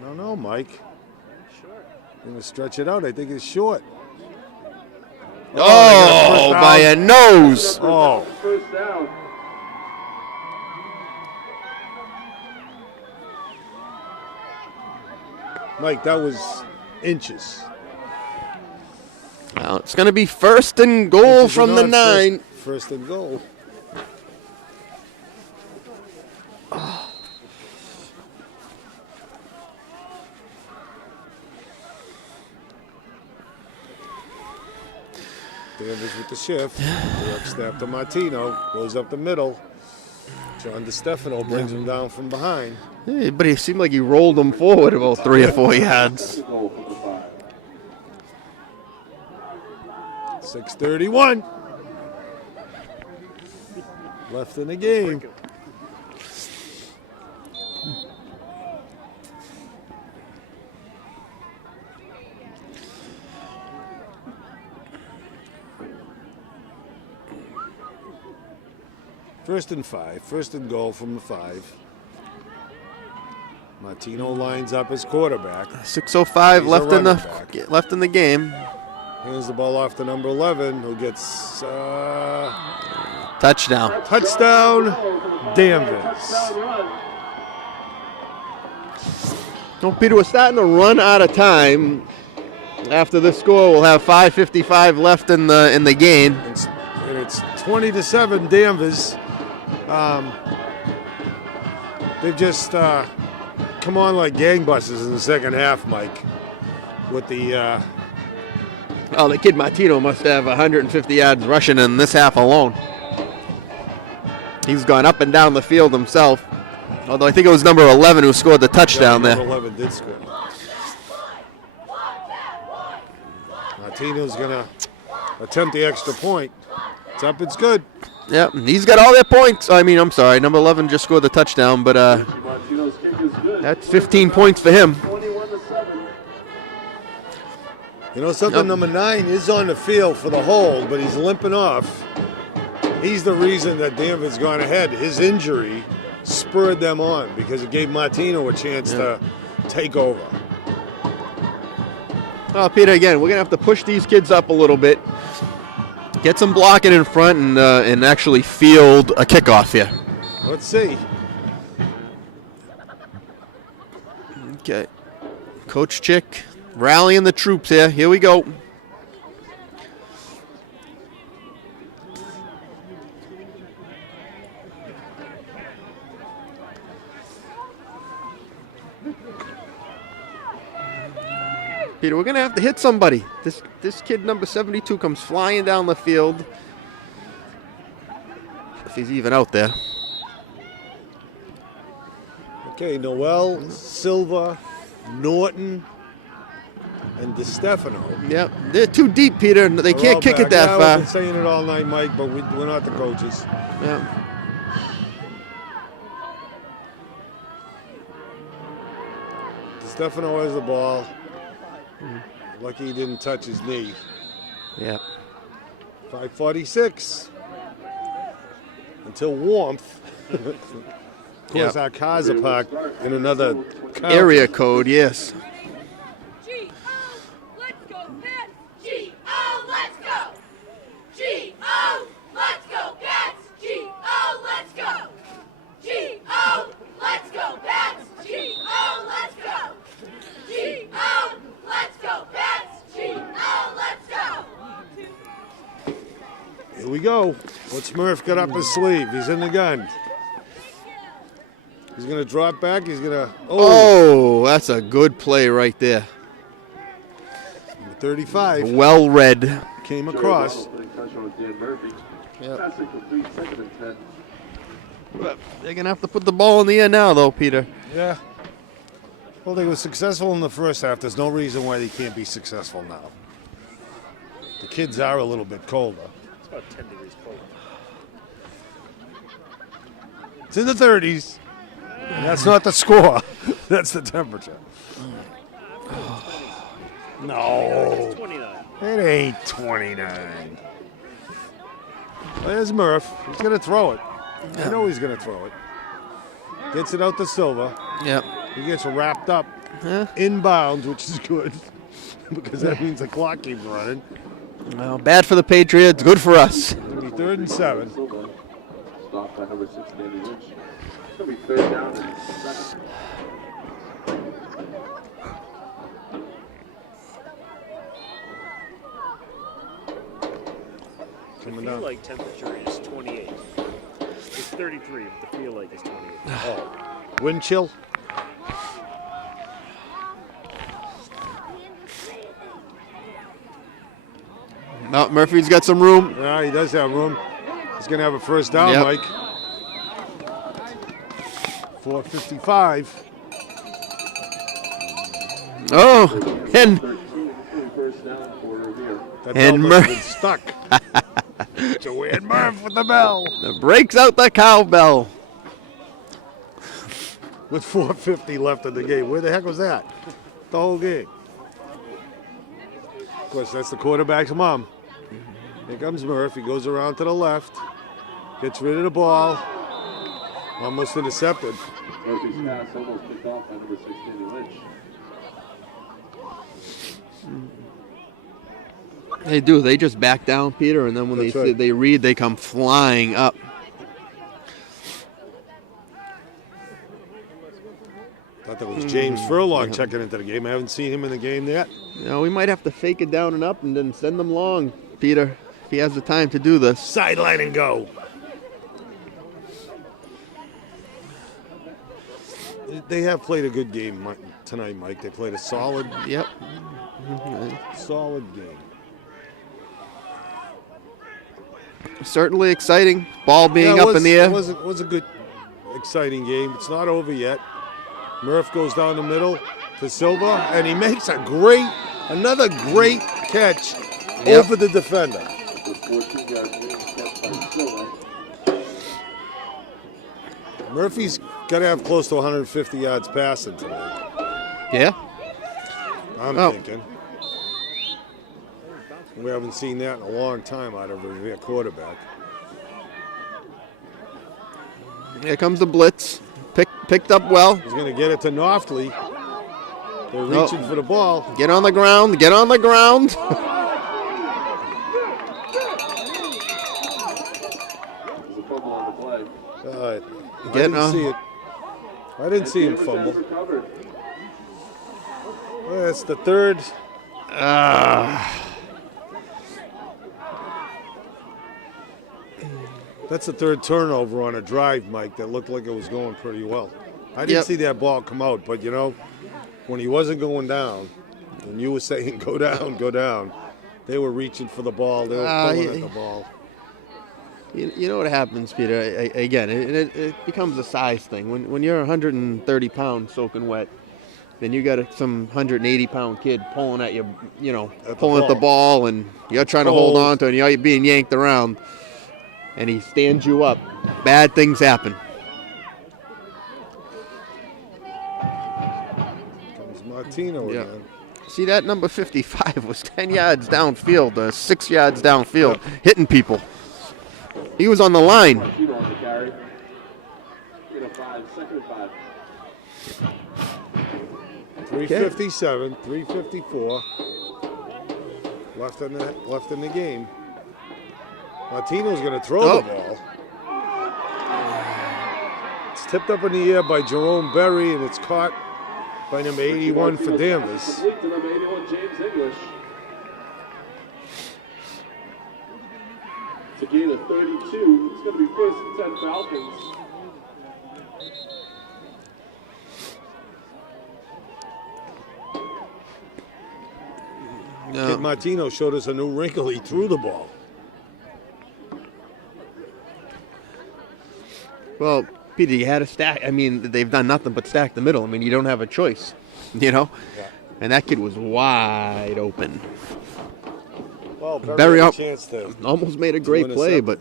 I don't know, Mike. I'm going to stretch it out. I think it's short. they got a Oh, first by a down. nose. Oh, 1st down. Mike, that was inches. Well, it's going to be 1st and goal Inches from and the on, 9. First and goal. Danvers with the shift. Direct snap to Martino. Goes up the middle. John DeStefano brings him down from behind. Yeah, but it seemed like he rolled him forward about 3 or 4 yards. Goal from the 5. 6:31 left in the game. First and 5. First and goal from the 5. Martino lines up as quarterback. 6:05 He's a left in running back. left in the game. Hands the ball off to number 11, who gets Touchdown. touchdown, Danvers. Touchdown run. Well, Peter, we're starting to run out of time. After this score, we'll have 5:55 left in the game. And it's 20-7 Danvers. They've just come on like gangbusters in the second half, Mike. With the Oh, the kid Martino must have 150 yards rushing in this half alone. He's gone up and down the field himself. Although I think it was number 11 who scored the touchdown number there. 11 did score. Martino's gonna attempt the extra point. It's up. It's good. Yep, and he's got all their points. I'm sorry, number 11 just scored the touchdown, but Martino's kick is good. that's 15 points for him. 21-7. You know something? Yep. Number 9 is on the field for the hold, but he's limping off. He's the reason that Danvers gone ahead. His injury spurred them on because it gave Martino a chance to take over. Oh, Peter, again, we're going to have to push these kids up a little bit. Get some blocking in front and actually field a kickoff here. Let's see. Okay. Coach Chick rallying the troops here. Here we go. Peter, we're going to have to hit somebody. This kid, number 72, comes flying down the field. If he's even out there. Okay, Noel, Silva, Norton, and DeStefano. Yep, they're too deep, Peter. They can't kick it that far. far. I've been saying it all night, Mike, but we're not the coaches. Yeah. DeStefano has the ball. Lucky he didn't touch his knee. Yeah. 5:46 until warmth. Of course, our cars are parked in another county. Area code, yes. G-O, let's go, Pats! G-O, let's go! G-O, let's go, Pats! G-O, let's go! G-O, let's go, Pats! G-O, let's go! G-O, let's go, Pats! G-O, let's go! Here we go. What's Murph got up his sleeve? He's in the gun. He's going to drop back. He's going to... Oh, that's a good play right there. 35. Well read. Came across. Yep. They're going to have to put the ball in the air now, though, Peter. Yeah. Well, they were successful in the first half. There's no reason why they can't be successful now. The kids are a little bit colder. It's about 10 degrees cold. It's in the 30s. And that's not the score. That's the temperature. No. 29. It ain't 29. There's Murph. He's going to throw it. I know he's going to throw it. Gets it out to Silva. Yep. He gets wrapped up inbounds, which is good because that means the clock keeps running. Well, bad for the Patriots, good for us. It'll be 3rd and 7. Stopped by number 6, Danny Lynch. It's going to be 3rd down and 7. Coming The feel down. like temperature is 28. It's 33, but the feel like is 28. Oh. Wind chill. No, Murphy's got some room. Yeah, he does have room. He's going to have a first down, Yep. Mike. 4:55. Oh, and 13 first down for Revere. That And bell must have Mur- been stuck. Joanne Murph with the bell. breaks out the cowbell. With 4:50 left in the game. Where the heck was that? The whole game. Of course, that's the quarterback's mom. Here comes Murph. He goes around to the left. Gets rid of the ball. Almost intercepted. Murphy's pass almost picked off by number 6, Danny Lynch. They do. They just back down, Peter, and then when That's they right. they read, they come flying up. Thought that was James Furlong checking into the game. I haven't seen him in the game yet. You know, we might have to fake it down and up and then send them long, Peter, if he has the time to do this. Sideline and go. They have played a good game tonight, Mike. They played a solid Yep. game. Certainly exciting. Ball being Yeah, up in the air. It was a good, exciting game. It's not over yet. Murph goes down the middle to Silva, and he makes another great catch over the defender. With 14 yards catch by Silva. Murphy's got to have close to 150 yards passing tonight. Yeah. I'm thinking. We haven't seen that in a long time out of a Revere quarterback. Here comes the blitz. Picked up well. He's going to get it to Knopfler. They're reaching for the ball. Get on the ground. Get on the ground. There's a fumble on the play. All right. I Getting didn't see it. I didn't see him fumble. Recovered. Well, that's the third. That's the third turnover on a drive, Mike, that looked like it was going pretty well. I didn't see that ball come out, but, you know, when he wasn't going down, and you were saying go down, they were reaching for the ball. They were pulling at the ball. You know what happens, Peter? Again, it becomes a size thing. When you're 130 pounds soaking wet, then you got some 180-pound kid pulling at you, pulling at the ball, and you're trying to hold on to it, and you're being yanked around, and he stands you up. Bad things happen. Comes Martino again. See, that number 55 was 10 yards downfield, 6 yards downfield, hitting people. He was on the line. Martino on the carry. 2nd and 5. 3:57, 3:54 left in the game. Martino's going to throw the ball. It's tipped up in the air by Jerome Berry, and it's caught by number 81 for Danvers. Complete to number 81, James English. To gain a 32. It's going to be 1st and 10 Falcons. Kid Martino showed us a new wrinkle. He threw the ball. Well, Peter, you had to stack. I mean, they've done nothing but stack the middle. I mean, you don't have a choice, Yeah. And that kid was wide open. Well, Berry had a up. chance to Almost made a great play, but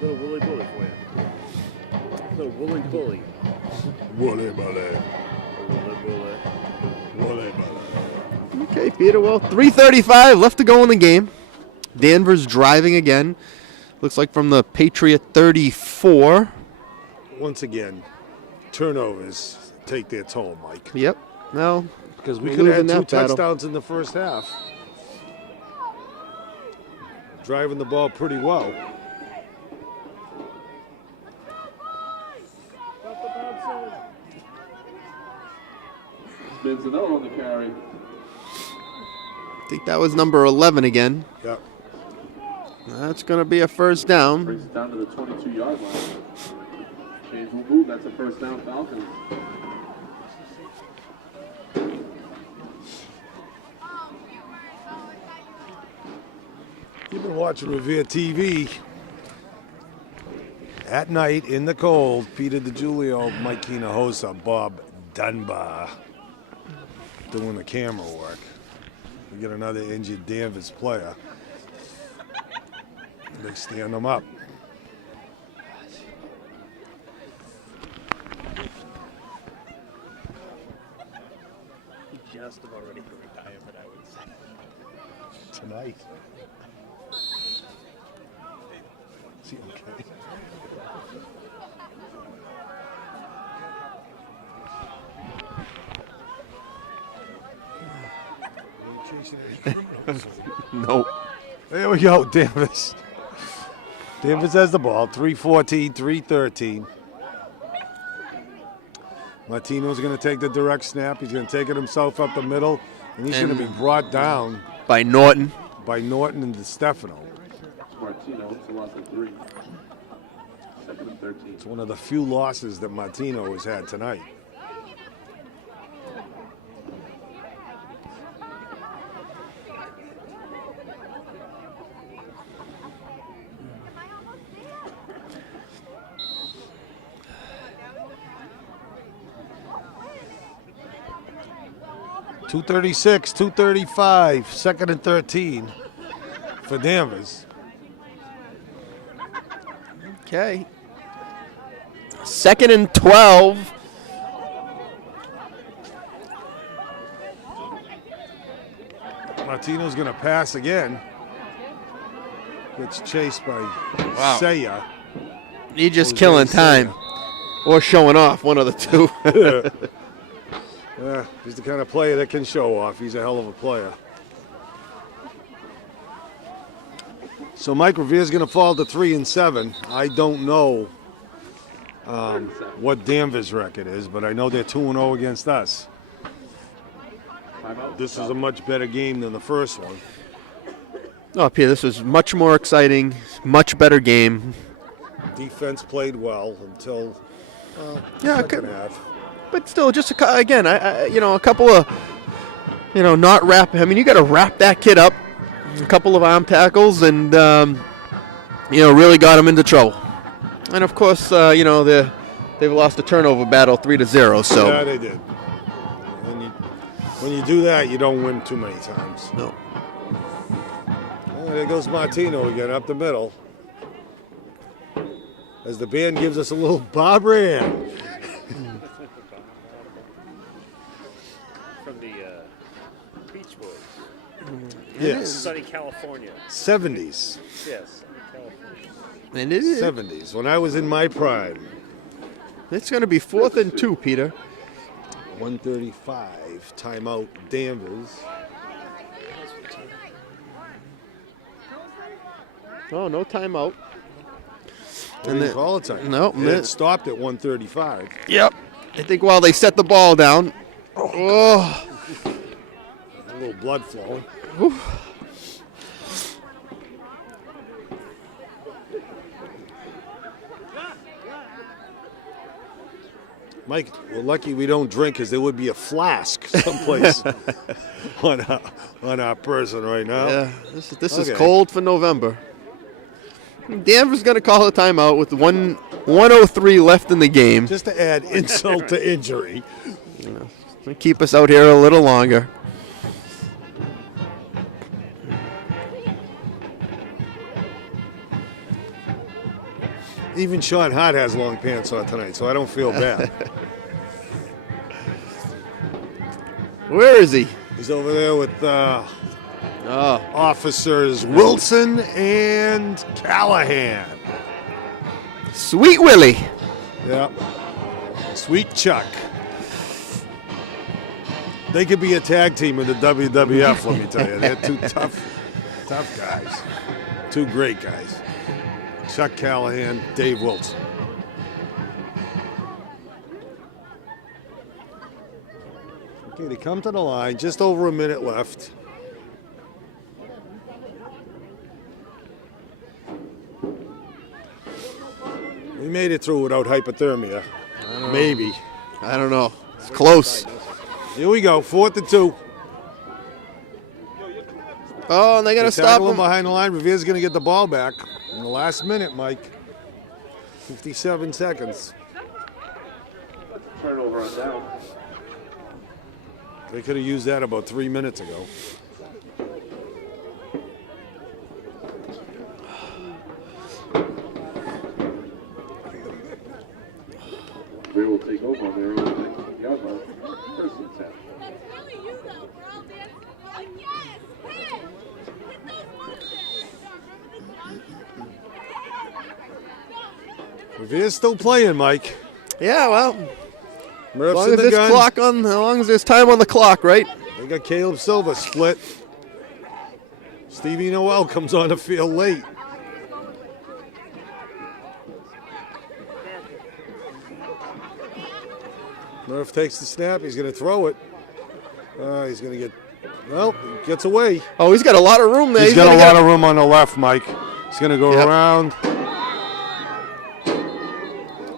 Little Willy Bully for you. Little Willy Bully. Wooly bully. Willy Bully. Wooly bully. okay, Peter. Well, 3:35 left to go in the game. Danvers driving again. Looks like from the Patriot 34. Once again, turnovers take their toll, Mike. Yep. No, Because we We're could have had losing 2 that battle. touchdowns in the first half. Driving the ball pretty well. Manzanello on the carry. I think that was number 11 again. Yep. That's going to be a first down. Brings it down to the 22-yard line. Change will move. That's a first down Falcons. You've been watching Revere TV. At night, in the cold, Peter DiGiulio, Mike Hinojosa, Bob Dunbar doing the camera work. We get another injured Danvers player. They stand him up. Just about ready for retirement, I would say. Tonight. Is he okay? Are you chasing any criminals? Nope. There we go, Danvers. Danvers has the ball, 3:14, 3:13. Martino's going to take the direct snap. He's going to take it himself up the middle, and he's going to be brought down By Norton. by Norton and DiStefano. Martino, it's a loss of 3. 2nd and 13. It's one of the few losses that Martino has had tonight. .236, 2:35, 2nd and 13 for Danvers. Okay. 2nd and 12. Martino's going to pass again. Gets chased by Saya. He's just Jose killing Saya. time. Or showing off, one of the two. Yeah, he's the kind of player that can show off. He's a hell of a player. So Mike Revere's going to fall to 3-7. I don't know what Danvers' record is, but I know they're 2-0 against us. This is a much better game than the first one. Oh, Peter, this was much more exciting, much better game. Defense played well until Yeah, second half. but still, just again, a couple of, not wrap. I mean, you got to wrap that kid up. A couple of arm tackles, and really got him into trouble. And of course, they've lost the turnover battle 3-0. So Yeah, they did. When you do that, you don't win too many times. no. Oh, there goes Martino again up the middle. As the band gives us a little Bob Rand. From the Beach Boys. Yes. Sunny California. 70s. Yes, sunny California. And it is. 70s, when I was in my prime. It's going to be 4th and 2, Peter. 135, timeout Danvers. Oh, no timeout. And they call it time. No, It stopped at 135. Yep. I think while they set the ball down. Oh. A little blood flowing. Mike, we're lucky we don't drink because there would be a flask someplace on our person right now. Yeah, this is Okay. cold for November. Danvers going to call a timeout with 1:03 left in the game. Just to add insult to injury. Keep us out here a little longer. Even Sean Hart has long pants on tonight, so I don't feel bad. Where is he? He's over there with Oh, officers Wilson and Callahan. Sweet Willie. Yep. Sweet Chuck. They could be a tag team in the WWF, let me tell you. They're two tough guys. Two great guys. Chuck Callahan, Dave Wilson. Okay, they come to the line, just over a minute left. We made it through without hypothermia. Maybe. I don't know. It's close. Here we go, 4th and 2. Oh, and they're going to stop Tackle him him. behind the line. Revere's going to get the ball back in the last minute, Mike. 57 seconds. Turnover on down. They could have used that about 3 minutes ago. We will take over on their own 19-yard line. First and 10. That's really you, though. We're all dancing. Like, yes, hit! Hit those marks. Revere's still playing, Mike. Yeah, well, as Murph's long in as the there's gun. as long as there's time on the clock, right? They got Caleb Silva split. Stevie Noel comes on the field late. Murph takes the snap. He's going to throw it. He's going to get, well, he gets away. Oh, he's got a lot of room there. He's got a lot of room on the left, Mike. He's going to go Yep. around.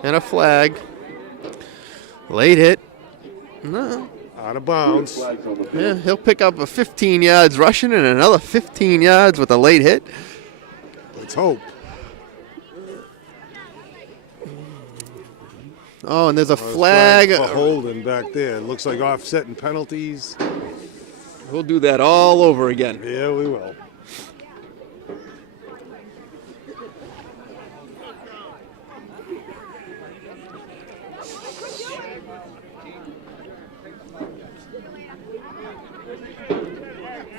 And a flag. Late hit. No. Out of bounds. Flags on the field. Yeah, he'll pick up a 15 yards rushing and another 15 yards with a late hit. Let's hope. Oh, and there's a Flag flag. for holding back there. Looks like offsetting penalties. We'll do that all over again. Yeah, we will.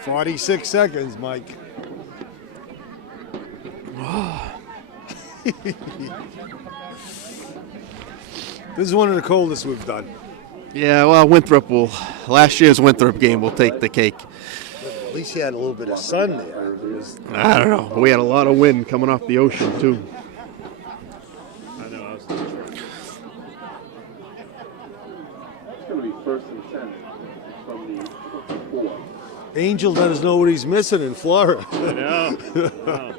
46 seconds, Mike. This is one of the coldest we've done. Yeah, well, last year's Winthrop game will take the cake. At least you had a little bit of sun there. I don't know. We had a lot of wind coming off the ocean, too. I know. I was It's going to be 1st and 10 from the 4. Angel doesn't know what he's missing in Florida. I know. Wow.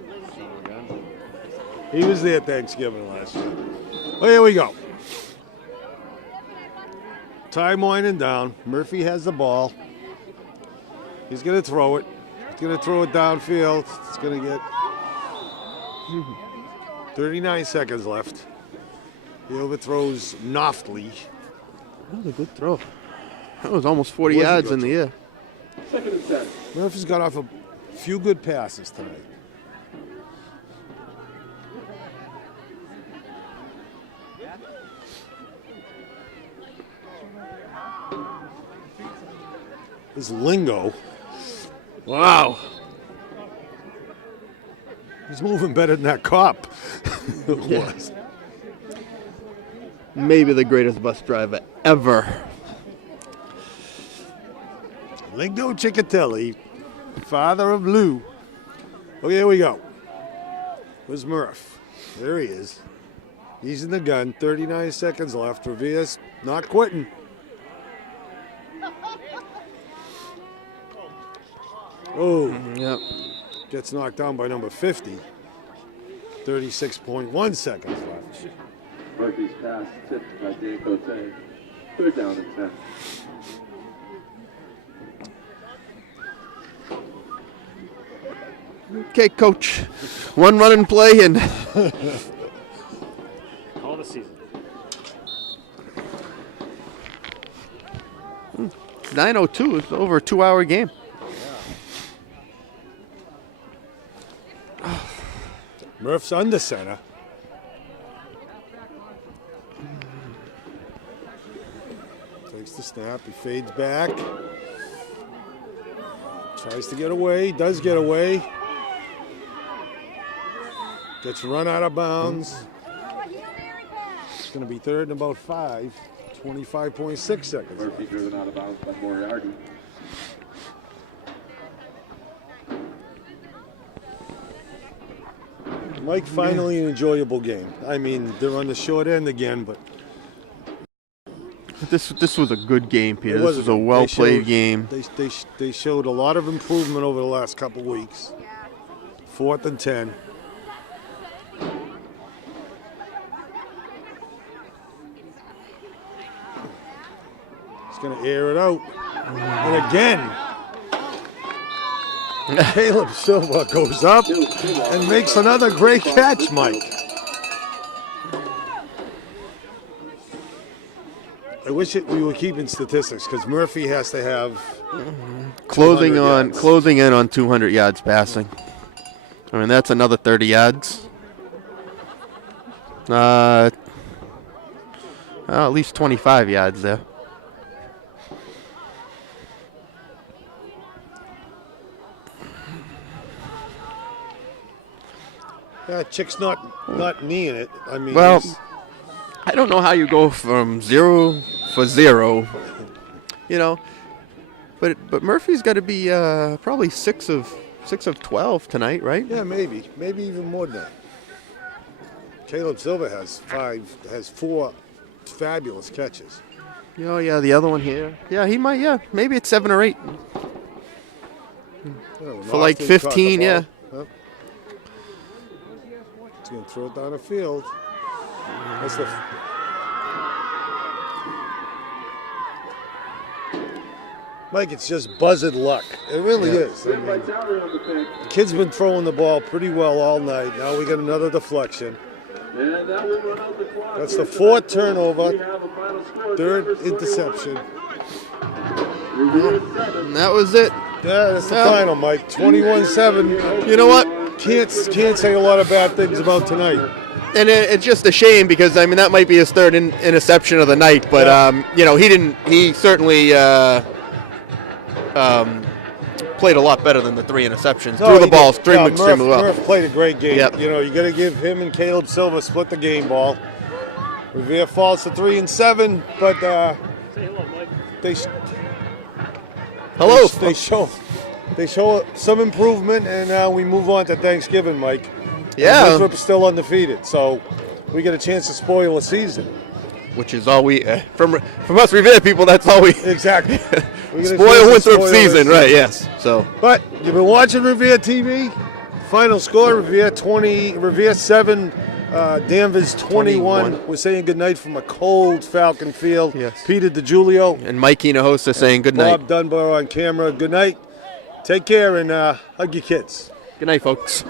He was there Thanksgiving last year. Oh, here we go. Time winding down. Murphy has the ball. He's going to throw it. He's going to throw it downfield. It's going to get 39 seconds left. He overthrows Noftly. That was a good throw. That was almost 40 Was a yards good in the air. 2nd and 10. Murphy's got off a few good passes tonight. This lingo. Wow. He's moving better than that cop. was. Maybe the greatest bus driver ever. Lingo Ciccatelli, father of Lou. Okay, here we go. Where's Murph? There he is. He's in the gun. 39 seconds left. Revere's not quitting. Oh, Yep. gets knocked down by number 50. 36.1 seconds left. Murphy's pass tipped by Dan Cote. 3rd down and 10. Okay, coach. One running play and Call the season. 9:02. It's over a 2-hour game. Murph's under center. Takes the snap. He fades back. Tries to get away. Does get away. Gets run out of bounds. It's going to be 3rd and about 5. 25.6 seconds. Murphy driven out of bounds by Moriarty. Mike, finally an enjoyable game. I mean, they're on the short end again, but This was a good game, Peter. it This was a well-played game. They showed a lot of improvement over the last couple weeks. 4th and 10. He's going to air it out. And again, Caleb Silva goes up and makes another great catch, Mike. I wish we were keeping statistics because Murphy has to have Closing 200 yards. in on 200 yards passing. I mean, that's another 30 yards. At least 25 yards there. Yeah, Chick's not kneeing it. I mean, Well, I don't know how you go from 0 for 0, you know. But Murphy's got to be probably 6 of 12 tonight, right? yeah, maybe even more than that. Caleb Silva has 4 fabulous catches. Oh yeah, the other one here. Yeah, he might. Yeah, maybe it's 7 or 8 for like Austin caught the 15. Yeah. ball. Yep. He's gonna throw it down the field. That's the. Mike, it's just buzzard luck. It really is. I mean, By Tower on the pick. the kid's been throwing the ball pretty well all night. Now we got another deflection. And that will run out the clock. That's the 4th We turnover, have a final score. 3rd Danvers 41, interception. Revere 7. And that was it. Yeah, that's the Yeah. final, Mike. 21-7. You know what? Can't say a lot of bad things about tonight. And it's just a shame because I mean that might be his 3rd interception of the night, but Yeah. you know he didn't. He certainly played a lot better than the 3 interceptions. Threw the ball extremely well. Murph played a great game. Yep. You know, you got to give him and Caleb Silva split the game ball. Revere falls to 3-7, but Say hello, Mike. they show some improvement, and we move on to Thanksgiving, Mike. Yeah. Winthrop is still undefeated, so we get a chance to spoil a season. Which is all we from us Revere people. That's all we Exactly. We get a chance spoil to Winthrop spoil season, their right? Yes. So, But you've been watching Revere TV. Final score: Revere 7, Danvers 21. We're saying goodnight from a cold Falcon field. Yes. Peter DiGiulio, and Mike Hinojosa saying good night. Bob Dunbar on camera. Good night. Take care and hug your kids. Good night, folks.